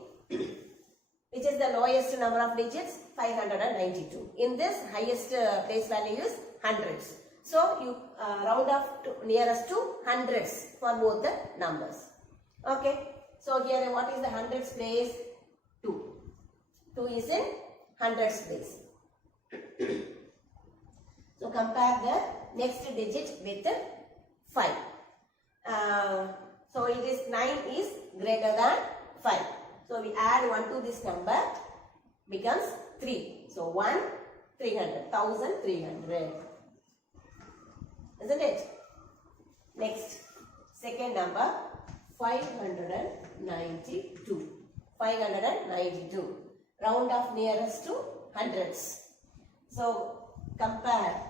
Which is the lowest number of digits? 592. In this, highest place value is hundreds. So you round off to nearest to hundreds for both the numbers. Okay. So here what is the hundreds place? 2. 2 is in hundreds place. So compare the next digit with 5. So it is 9 is greater than 5. So we add 1 to this number, becomes 3. So 1, 300, 1,300. Isn't it? Next, second number, 592. 592. Round off nearest to hundreds. So compare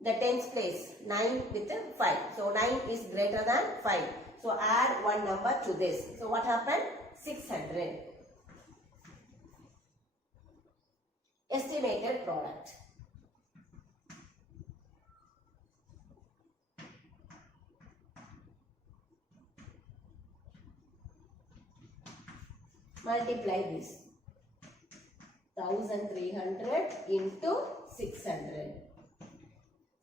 the tens place, 9 with 5. So 9 is greater than 5. So add one number to this. So what happened? 600. Estimated product. Multiply this. 1300 into 600.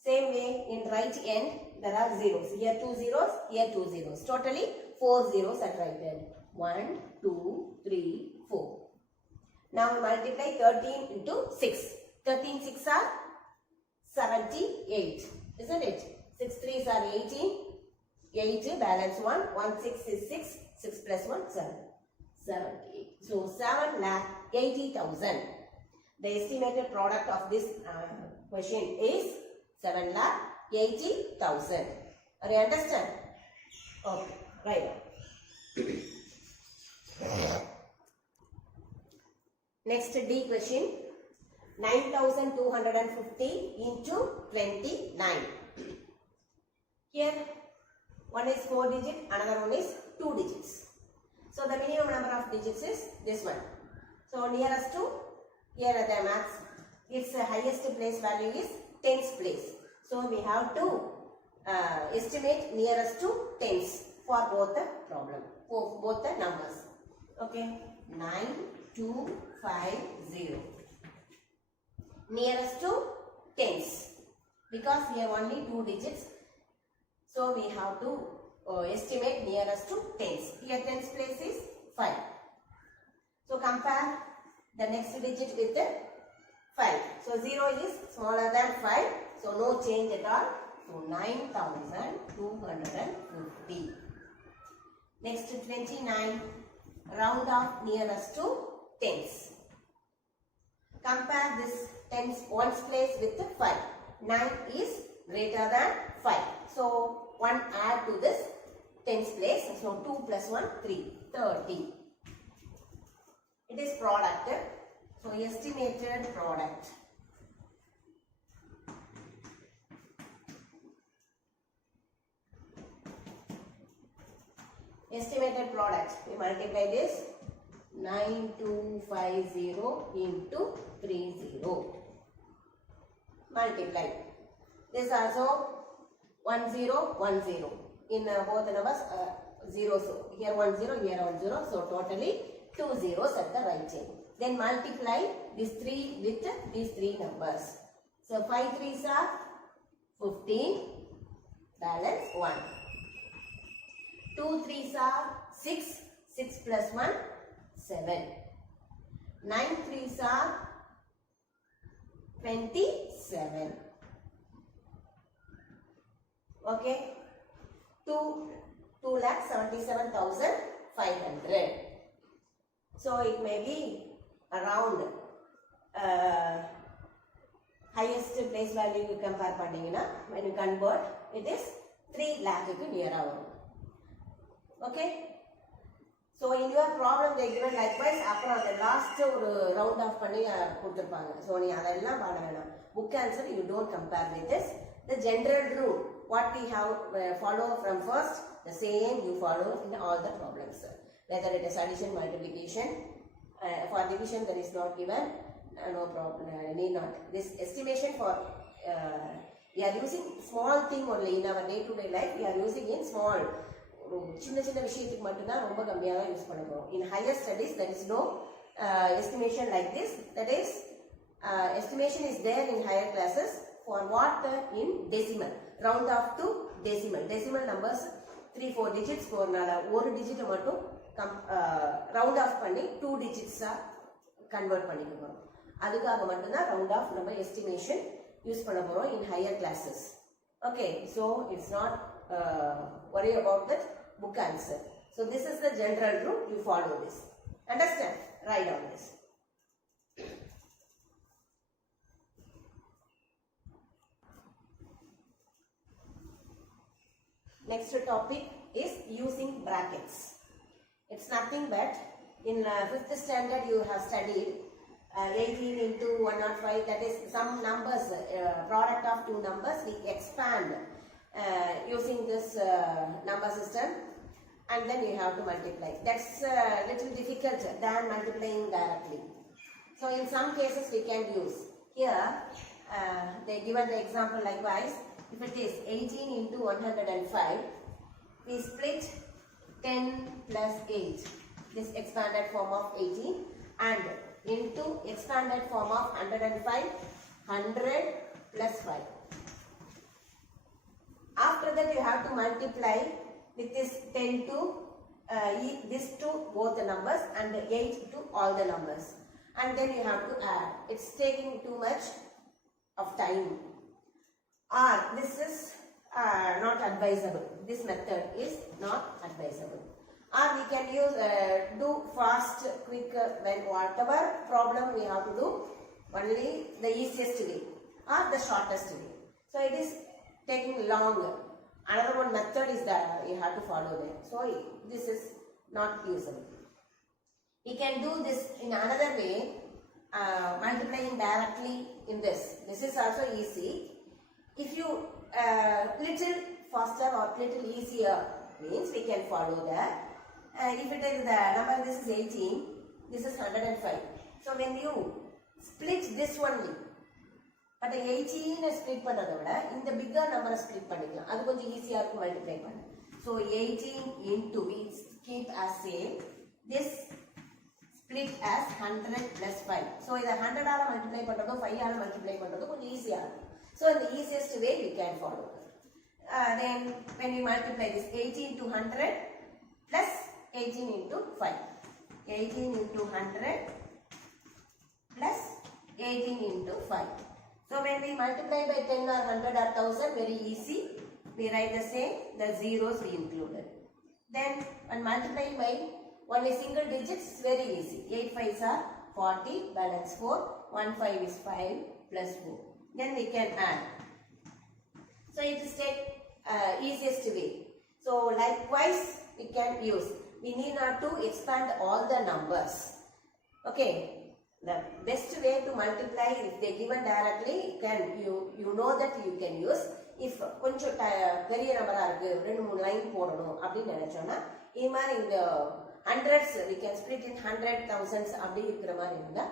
Same way in right end there are zeros. Here 2 zeros, here 2 zeros. Totally 4 zeros at right end. 1, 2, 3, 4. Now multiply 13 into 6. 13 6 are 78. Isn't it? 6 3s are 18. 8 balance 1. 1 6 is 6. 6 plus 1 7. 78. So 7,80,000. The estimated product of this question is 7,80,000. Are you understand? Okay, right. Next D question. 9,250 into 29. Here one is 4 digit, another one is 2 digits. So the minimum number of digits is this one. So nearest to, here at the max, its highest place value is tens place. So we have to estimate nearest to tens for both the problem, for both the numbers. Okay, 9250. Nearest to tens, because here only 2 digits. So we have to estimate nearest to tens. Here tens place is 5. So compare the next digit with the 5. So 0 is smaller than 5. So no change at all. So 9,250. Next 29. Round off nearest to tens. Compare this tens ones place with the 5. 9 is greater than 5. So 1 add to this tens place. So 2 plus 1 3. 30. It is product. So estimated product. Estimated product. We multiply this. 9250 into 30. Multiply. This also 1010. In both the numbers zeros. Here 10, here 10. So totally 2 zeros at the right end. Then multiply these 3 with these 3 numbers. So 5 3s are 15. Balance 1. 2 3s are 6. 6 plus 1 7. 9 3s are 27. Okay. 2,77,500. So it may be around highest place value you compare panningina, when you convert it is 3 lakh near our. Okay. So in your problem they given likewise after the last round off panni kuduthirpaanga. So nee adella paada venam. Book answer you don't compare with this. The general rule what we have follow from first, the same you follow in all the problems. Whether it is addition, multiplication, for division there is not given, no problem, need not. This estimation for we are using small thing only in our day to day life. We are using in small. சின்ன சின்ன விஷயத்துக்கு மட்டும்தான் ரொம்ப கம்மியாக தான் use பண்ண போகிறோம். In higher studies there is no estimation like this. That is estimation is there in higher classes for what in decimal. Round off to decimal. Decimal numbers 3-4 digits போறனால ஒரு டிஜிட் மட்டும் round off பண்ணி 2 digits convert பண்ணிக்க போறோம். அதுக்காக மட்டும் தான் round off நம்ம estimation யூஸ் பண்ண போறோம் in higher classes. Okay, so it's not worry about that book answer. So this is the general rule, you follow this. Understand? Write down this. Next topic is using brackets. It's nothing but in 5th standard you have studied 18 into 105, that is some numbers, product of 2 numbers we expand using this number system. and then you have to multiply. That's a little difficult than multiplying directly. So in some cases we can use. Here they given the example likewise. If it is 18 into 105, we split 10 plus 8, this expanded form of 18, and into expanded form of 105, 100 plus 5. After that you have to multiply with this 10 to this to both the numbers and 8 to all the numbers, and then you have to add. It's taking too much of time, or this is not advisable. This method is not advisable. Or we can use do fast, quick, when whatever problem we have to do, only the easiest way or the shortest way. So it is taking long. Another one method is that you have to follow there. So this is not usable. We can do this in another way, multiplying directly in this. This is also easy. If you little faster or little easier means we can follow that. If it is the number, this is 18, this is 105. So when you split this only, but 18 split பண்ணதை விட இந்த bigger number split பண்ணிக்கலாம். அது கொஞ்சம் ஈஸியா இருக்கும் multiply பண்ண. So 18 into, we keep as same. This split as 100 plus 5. So இதை 100 ஆல multiply பண்றதோ 5 ஆல multiply பண்றதோ கொஞ்சம் ஈஸியா இருக்கும். So in the easiest way we can follow. Then when you multiply this 18 to 100 plus 18 into 5. 18 into 100 plus 18 into 5. So when we multiply by 10 or 100 or 1000, very easy. We write the same, the zeros we included. Then when multiplying by only single digits, very easy. 8 5s are 40, balance 4. 1 5 is 5 plus 4. Then we can add. So it is take easiest way. So likewise we can use. We need not to expand all the numbers. Okay. The best way to multiply, if they given directly, you know that you can use. If கொஞ்சம் பெரிய நம்பரா இருக்கு, ரெண்டு மூணு line போடணும் அப்படின்னு நினைச்சோம்னா இது மாதிரி இந்த hundreds we can split in 100 thousands அப்படி இருக்கிற மாதிரி இருந்தா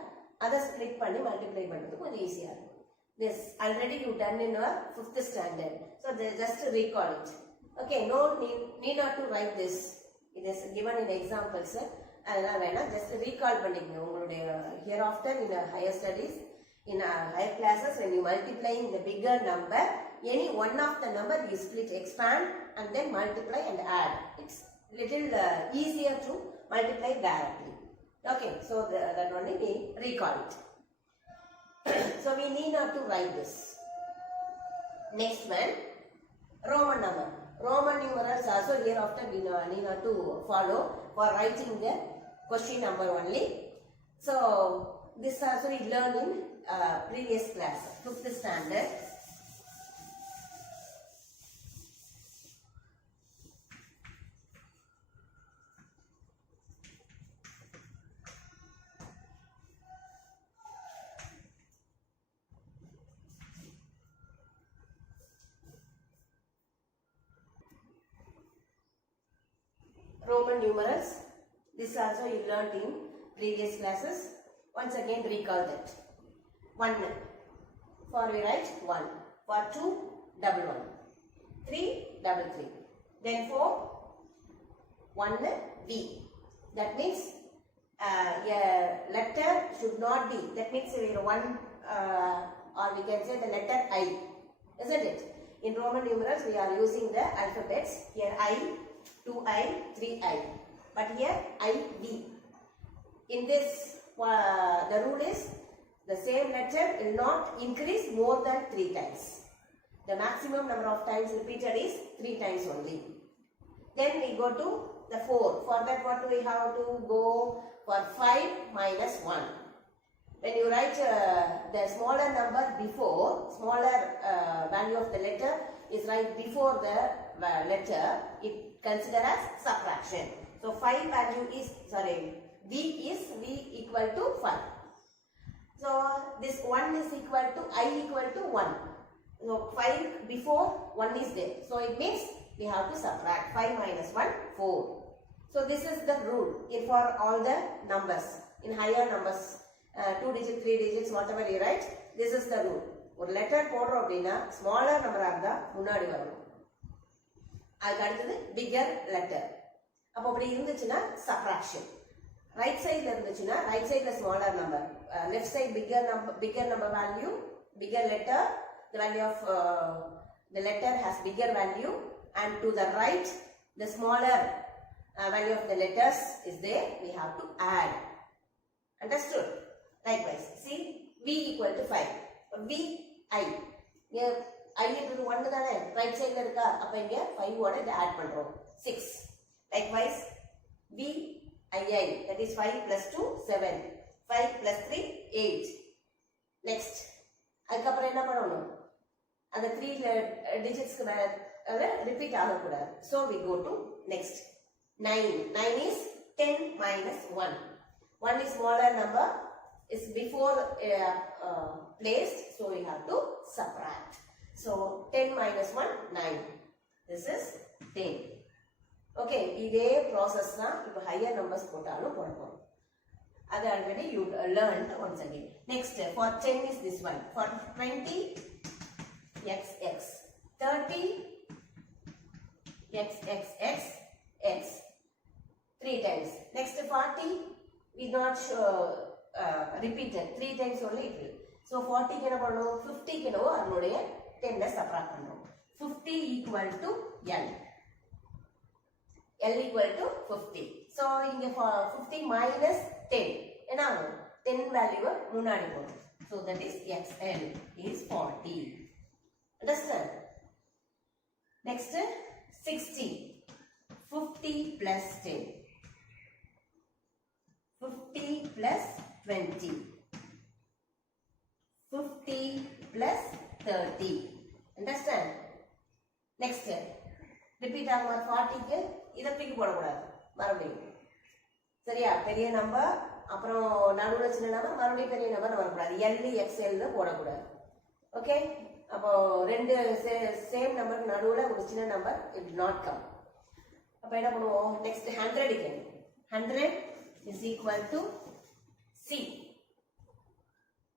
அதை split பண்ணி multiply பண்றது கொஞ்சம் ஈஸியா இருக்கும். This already you done in your 5th standard. So they just recall it. Okay, no need not to write this. It is given in examples. அதனால வேணா just recall பண்ணிக்கணும் உங்களுடைய hereafter in higher studies, in higher classes, when you multiplying the bigger number, any one of the number you split, expand and then multiply and add. It's little easier to multiply directly. Okay, so that only we recall it. So we need not to write this. Next one, Roman number. Roman numerals also hereafter we need not to follow for writing the question number only. So this also we learned in previous class, 5th standard. Roman numerals. This also you learned in previous classes. Once again recall that. 1 for we write 1. For 2, double 1. 3, double 3. Then 4, 1 V. That means a letter should not be. That means one or we can say the letter I. Isn't it? In Roman numerals we are using the alphabets. Here I, 2I, 3I. But here IV. In this, the rule is the same letter will not increase more than 3 times. The maximum number of times repeated is 3 times only. Then we go to the 4. For that, what do we have to go? For 5 minus 1. When you write the smaller number before, smaller value of the letter is right before the letter, it considered as subtraction. So 5 value is, V is V equal to 5. So this 1 is equal to I equal to 1. So 5 before 1 is there. So it means we have to subtract 5 minus 1, 4. So this is the rule for all the numbers. In higher numbers, 2 digits, 3 digits, whatever you write, this is the rule. ஒரு letter போடுறோம் அப்படின்னா smaller நம்பரா இருந்தா முன்னாடி வரணும். அதுக்கு அடுத்தது figure letter. அப்போ அப்படி இருந்துச்சுன்னா சப்ராக்ஷன். ரைட் சைட்ல இருந்துச்சுன்னா ரைட் சைட்ல smaller number, left side bigger number value, bigger letter, the value of the letter has bigger value, and to the right the smaller value of the letters is there, we have to add. Understood? Likewise, see, v equal to 5, v I, here I is 1 தானே right side ல இருக்கா, அப்ப இங்க 5 ஓட இத add பண்றோம் 6. Likewise, v I, that is 5 plus 2 7, 5 plus 3 8. Next, அதுக்கப்புறம் என்ன பண்ணணும், அந்த 3 digits repeat ஆகக்கூடாது. So we go to next. 9. 9 is 10 minus 1. 1 is smaller number, is before placed, so we have to subtract. So 10 minus 1, 9. This is 10. Okay, இதே process தான் இப்போ higher numbers போட்டாலும் போடணும். That already you learned once again. Next, for 10 is this one. For 20, x, 30, x, 3 times. Next, 40, we not repeated. 3 times only it will. So, 40 can 50 can 10 subtract. 50 equal to L. L equal to 50. So, for 50 minus 10. 10 value munadi podu. So that is XL is 40. Understand? Next 60. 50 plus 10. 50 plus 20. 50 plus 30. Understand? Next repeat ஆகுமா 40 க்கு இத தூக்கி போட கூடாது மறுபடியும். சரியா, பெரிய number அப்புறம் நடுவுல சின்ன நம்பர் மறுபடியும் பெரிய நம்பர் வரக்கூடாது. எல் எக்ஸ்எல் போடக்கூடாது. ஓகே, அப்போ ரெண்டு சேம் நம்பருக்கு நடுவுல ஒரு சின்ன நம்பர் இட் நாட் கம். அப்ப என்ன பண்ணுவோம், நெக்ஸ்ட் 100 க்கு 100 is equal to C.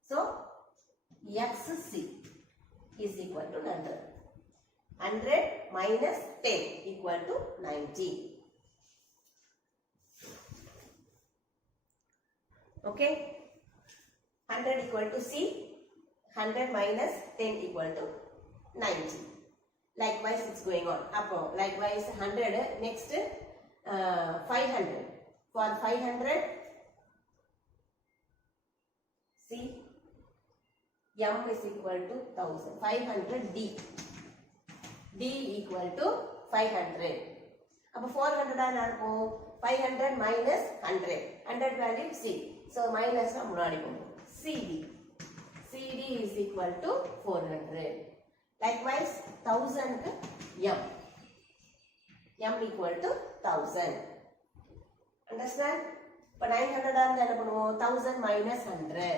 So XC is equal to 100. 100 minus 10 equal to 90. Okay, 100 equal to C, 100 minus 10 equal to 90. Likewise, it's going on. Likewise, 100, next 500. For 500, see, M is equal to 1000. 500 D. D equal to 500. Now 400 ஆனா இருக்கும் 500 minus 100. 100 value C. So minus முன்னாடி போகும். CD. CD is equal to 400. Likewise 1000 க்கு M. M equal to 1000. Understand? இப்போ 900 ஆ இருந்தா என்ன பண்ணுவோம், 1000 minus 100.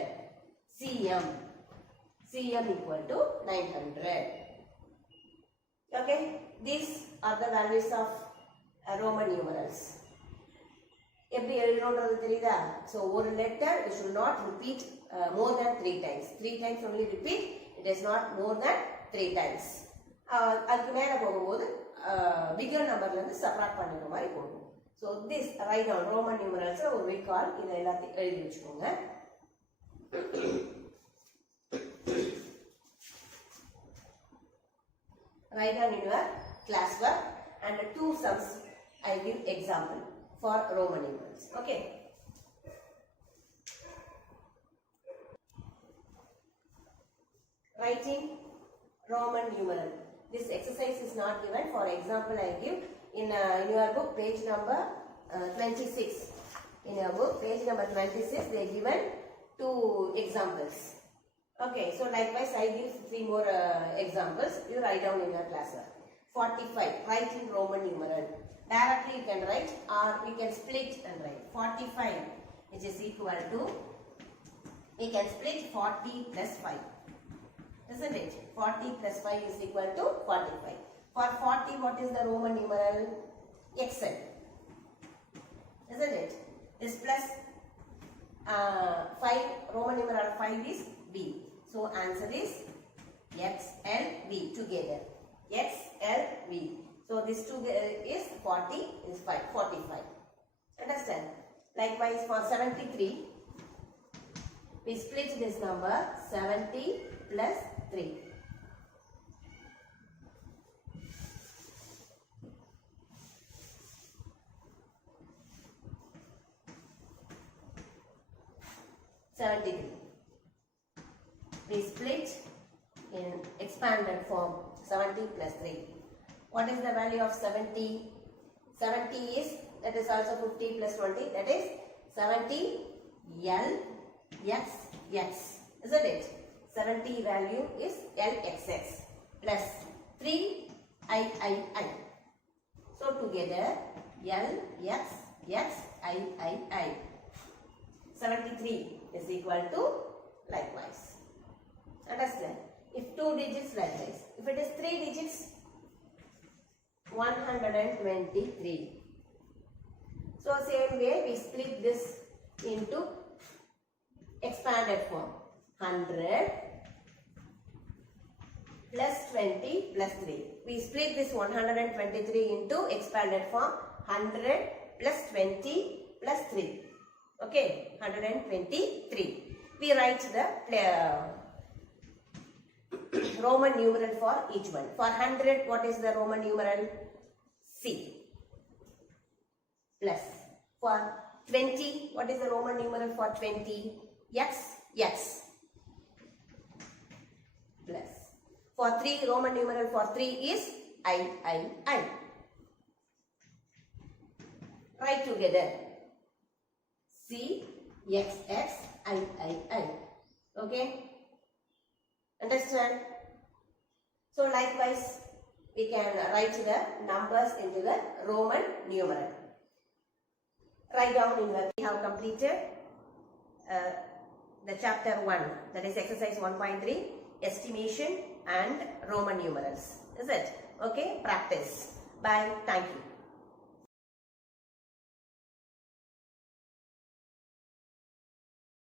CM. CM equal to 900. Okay, these are the values of Roman numerals. எப்படி எழுதணும்ன்றது தெரியுதா? So ஒரு letter you should not repeat more than 3 times. 3 times only repeat. It is not more than 3 times. அதுக்கு மேல போகும்போது bigger numberல இருந்து subtract பண்ணுற மாதிரி போகும். So this write down Roman numerals ஒரு recall இத எல்லாத்தையும் எழுதி வச்சுக்கோங்க. Write down in your classwork and 2 sums I give example for Roman numerals. Okay. Writing Roman numeral. This exercise is not given. For example, I give in your book page number 26. In your book page number 26, they given 2 examples. Okay, so likewise I give 3 more examples. You write down in your classwork. 45. Write in Roman numeral. Directly you can write or we can split and write 45, which is equal to, we can split 40 plus 5, isn't it? 40 plus 5 is equal to 45. For 40, what is the Roman numeral? XL. isn't it? This plus 5, Roman numeral 5 is B. So answer is XLV together. XLV. So this 2 is 40 is 5, 45. Understand? Likewise for 73, we split this number 70 plus 3. We split in expanded form 70 plus 3. What is the value of 70? 70 is, that is also 50 plus 20, that is 70 L X X, isn't it? 70 value is LXX plus 3 I. So together L X X I. 73 is equal to likewise. Understand? If 2 digits, likewise. If it is 3 digits, 123. So same way we split this into expanded form. 100 plus 20 plus 3. We split this 123 into expanded form. 100 plus 20 plus 3. Okay, 123. We write the Roman numeral for each one. For 100, what is the Roman numeral? C. Plus. For 20, what is the Roman numeral for 20? X. Plus. For 3, Roman numeral for 3 is I. Write together. C, X, I. Okay? Understand? So likewise, we can write the numbers into the Roman numeral. Write down in the, we have completed the chapter 1, that is exercise 1.3, estimation and Roman numerals. Is it? Okay? Practice. Bye. Thank you.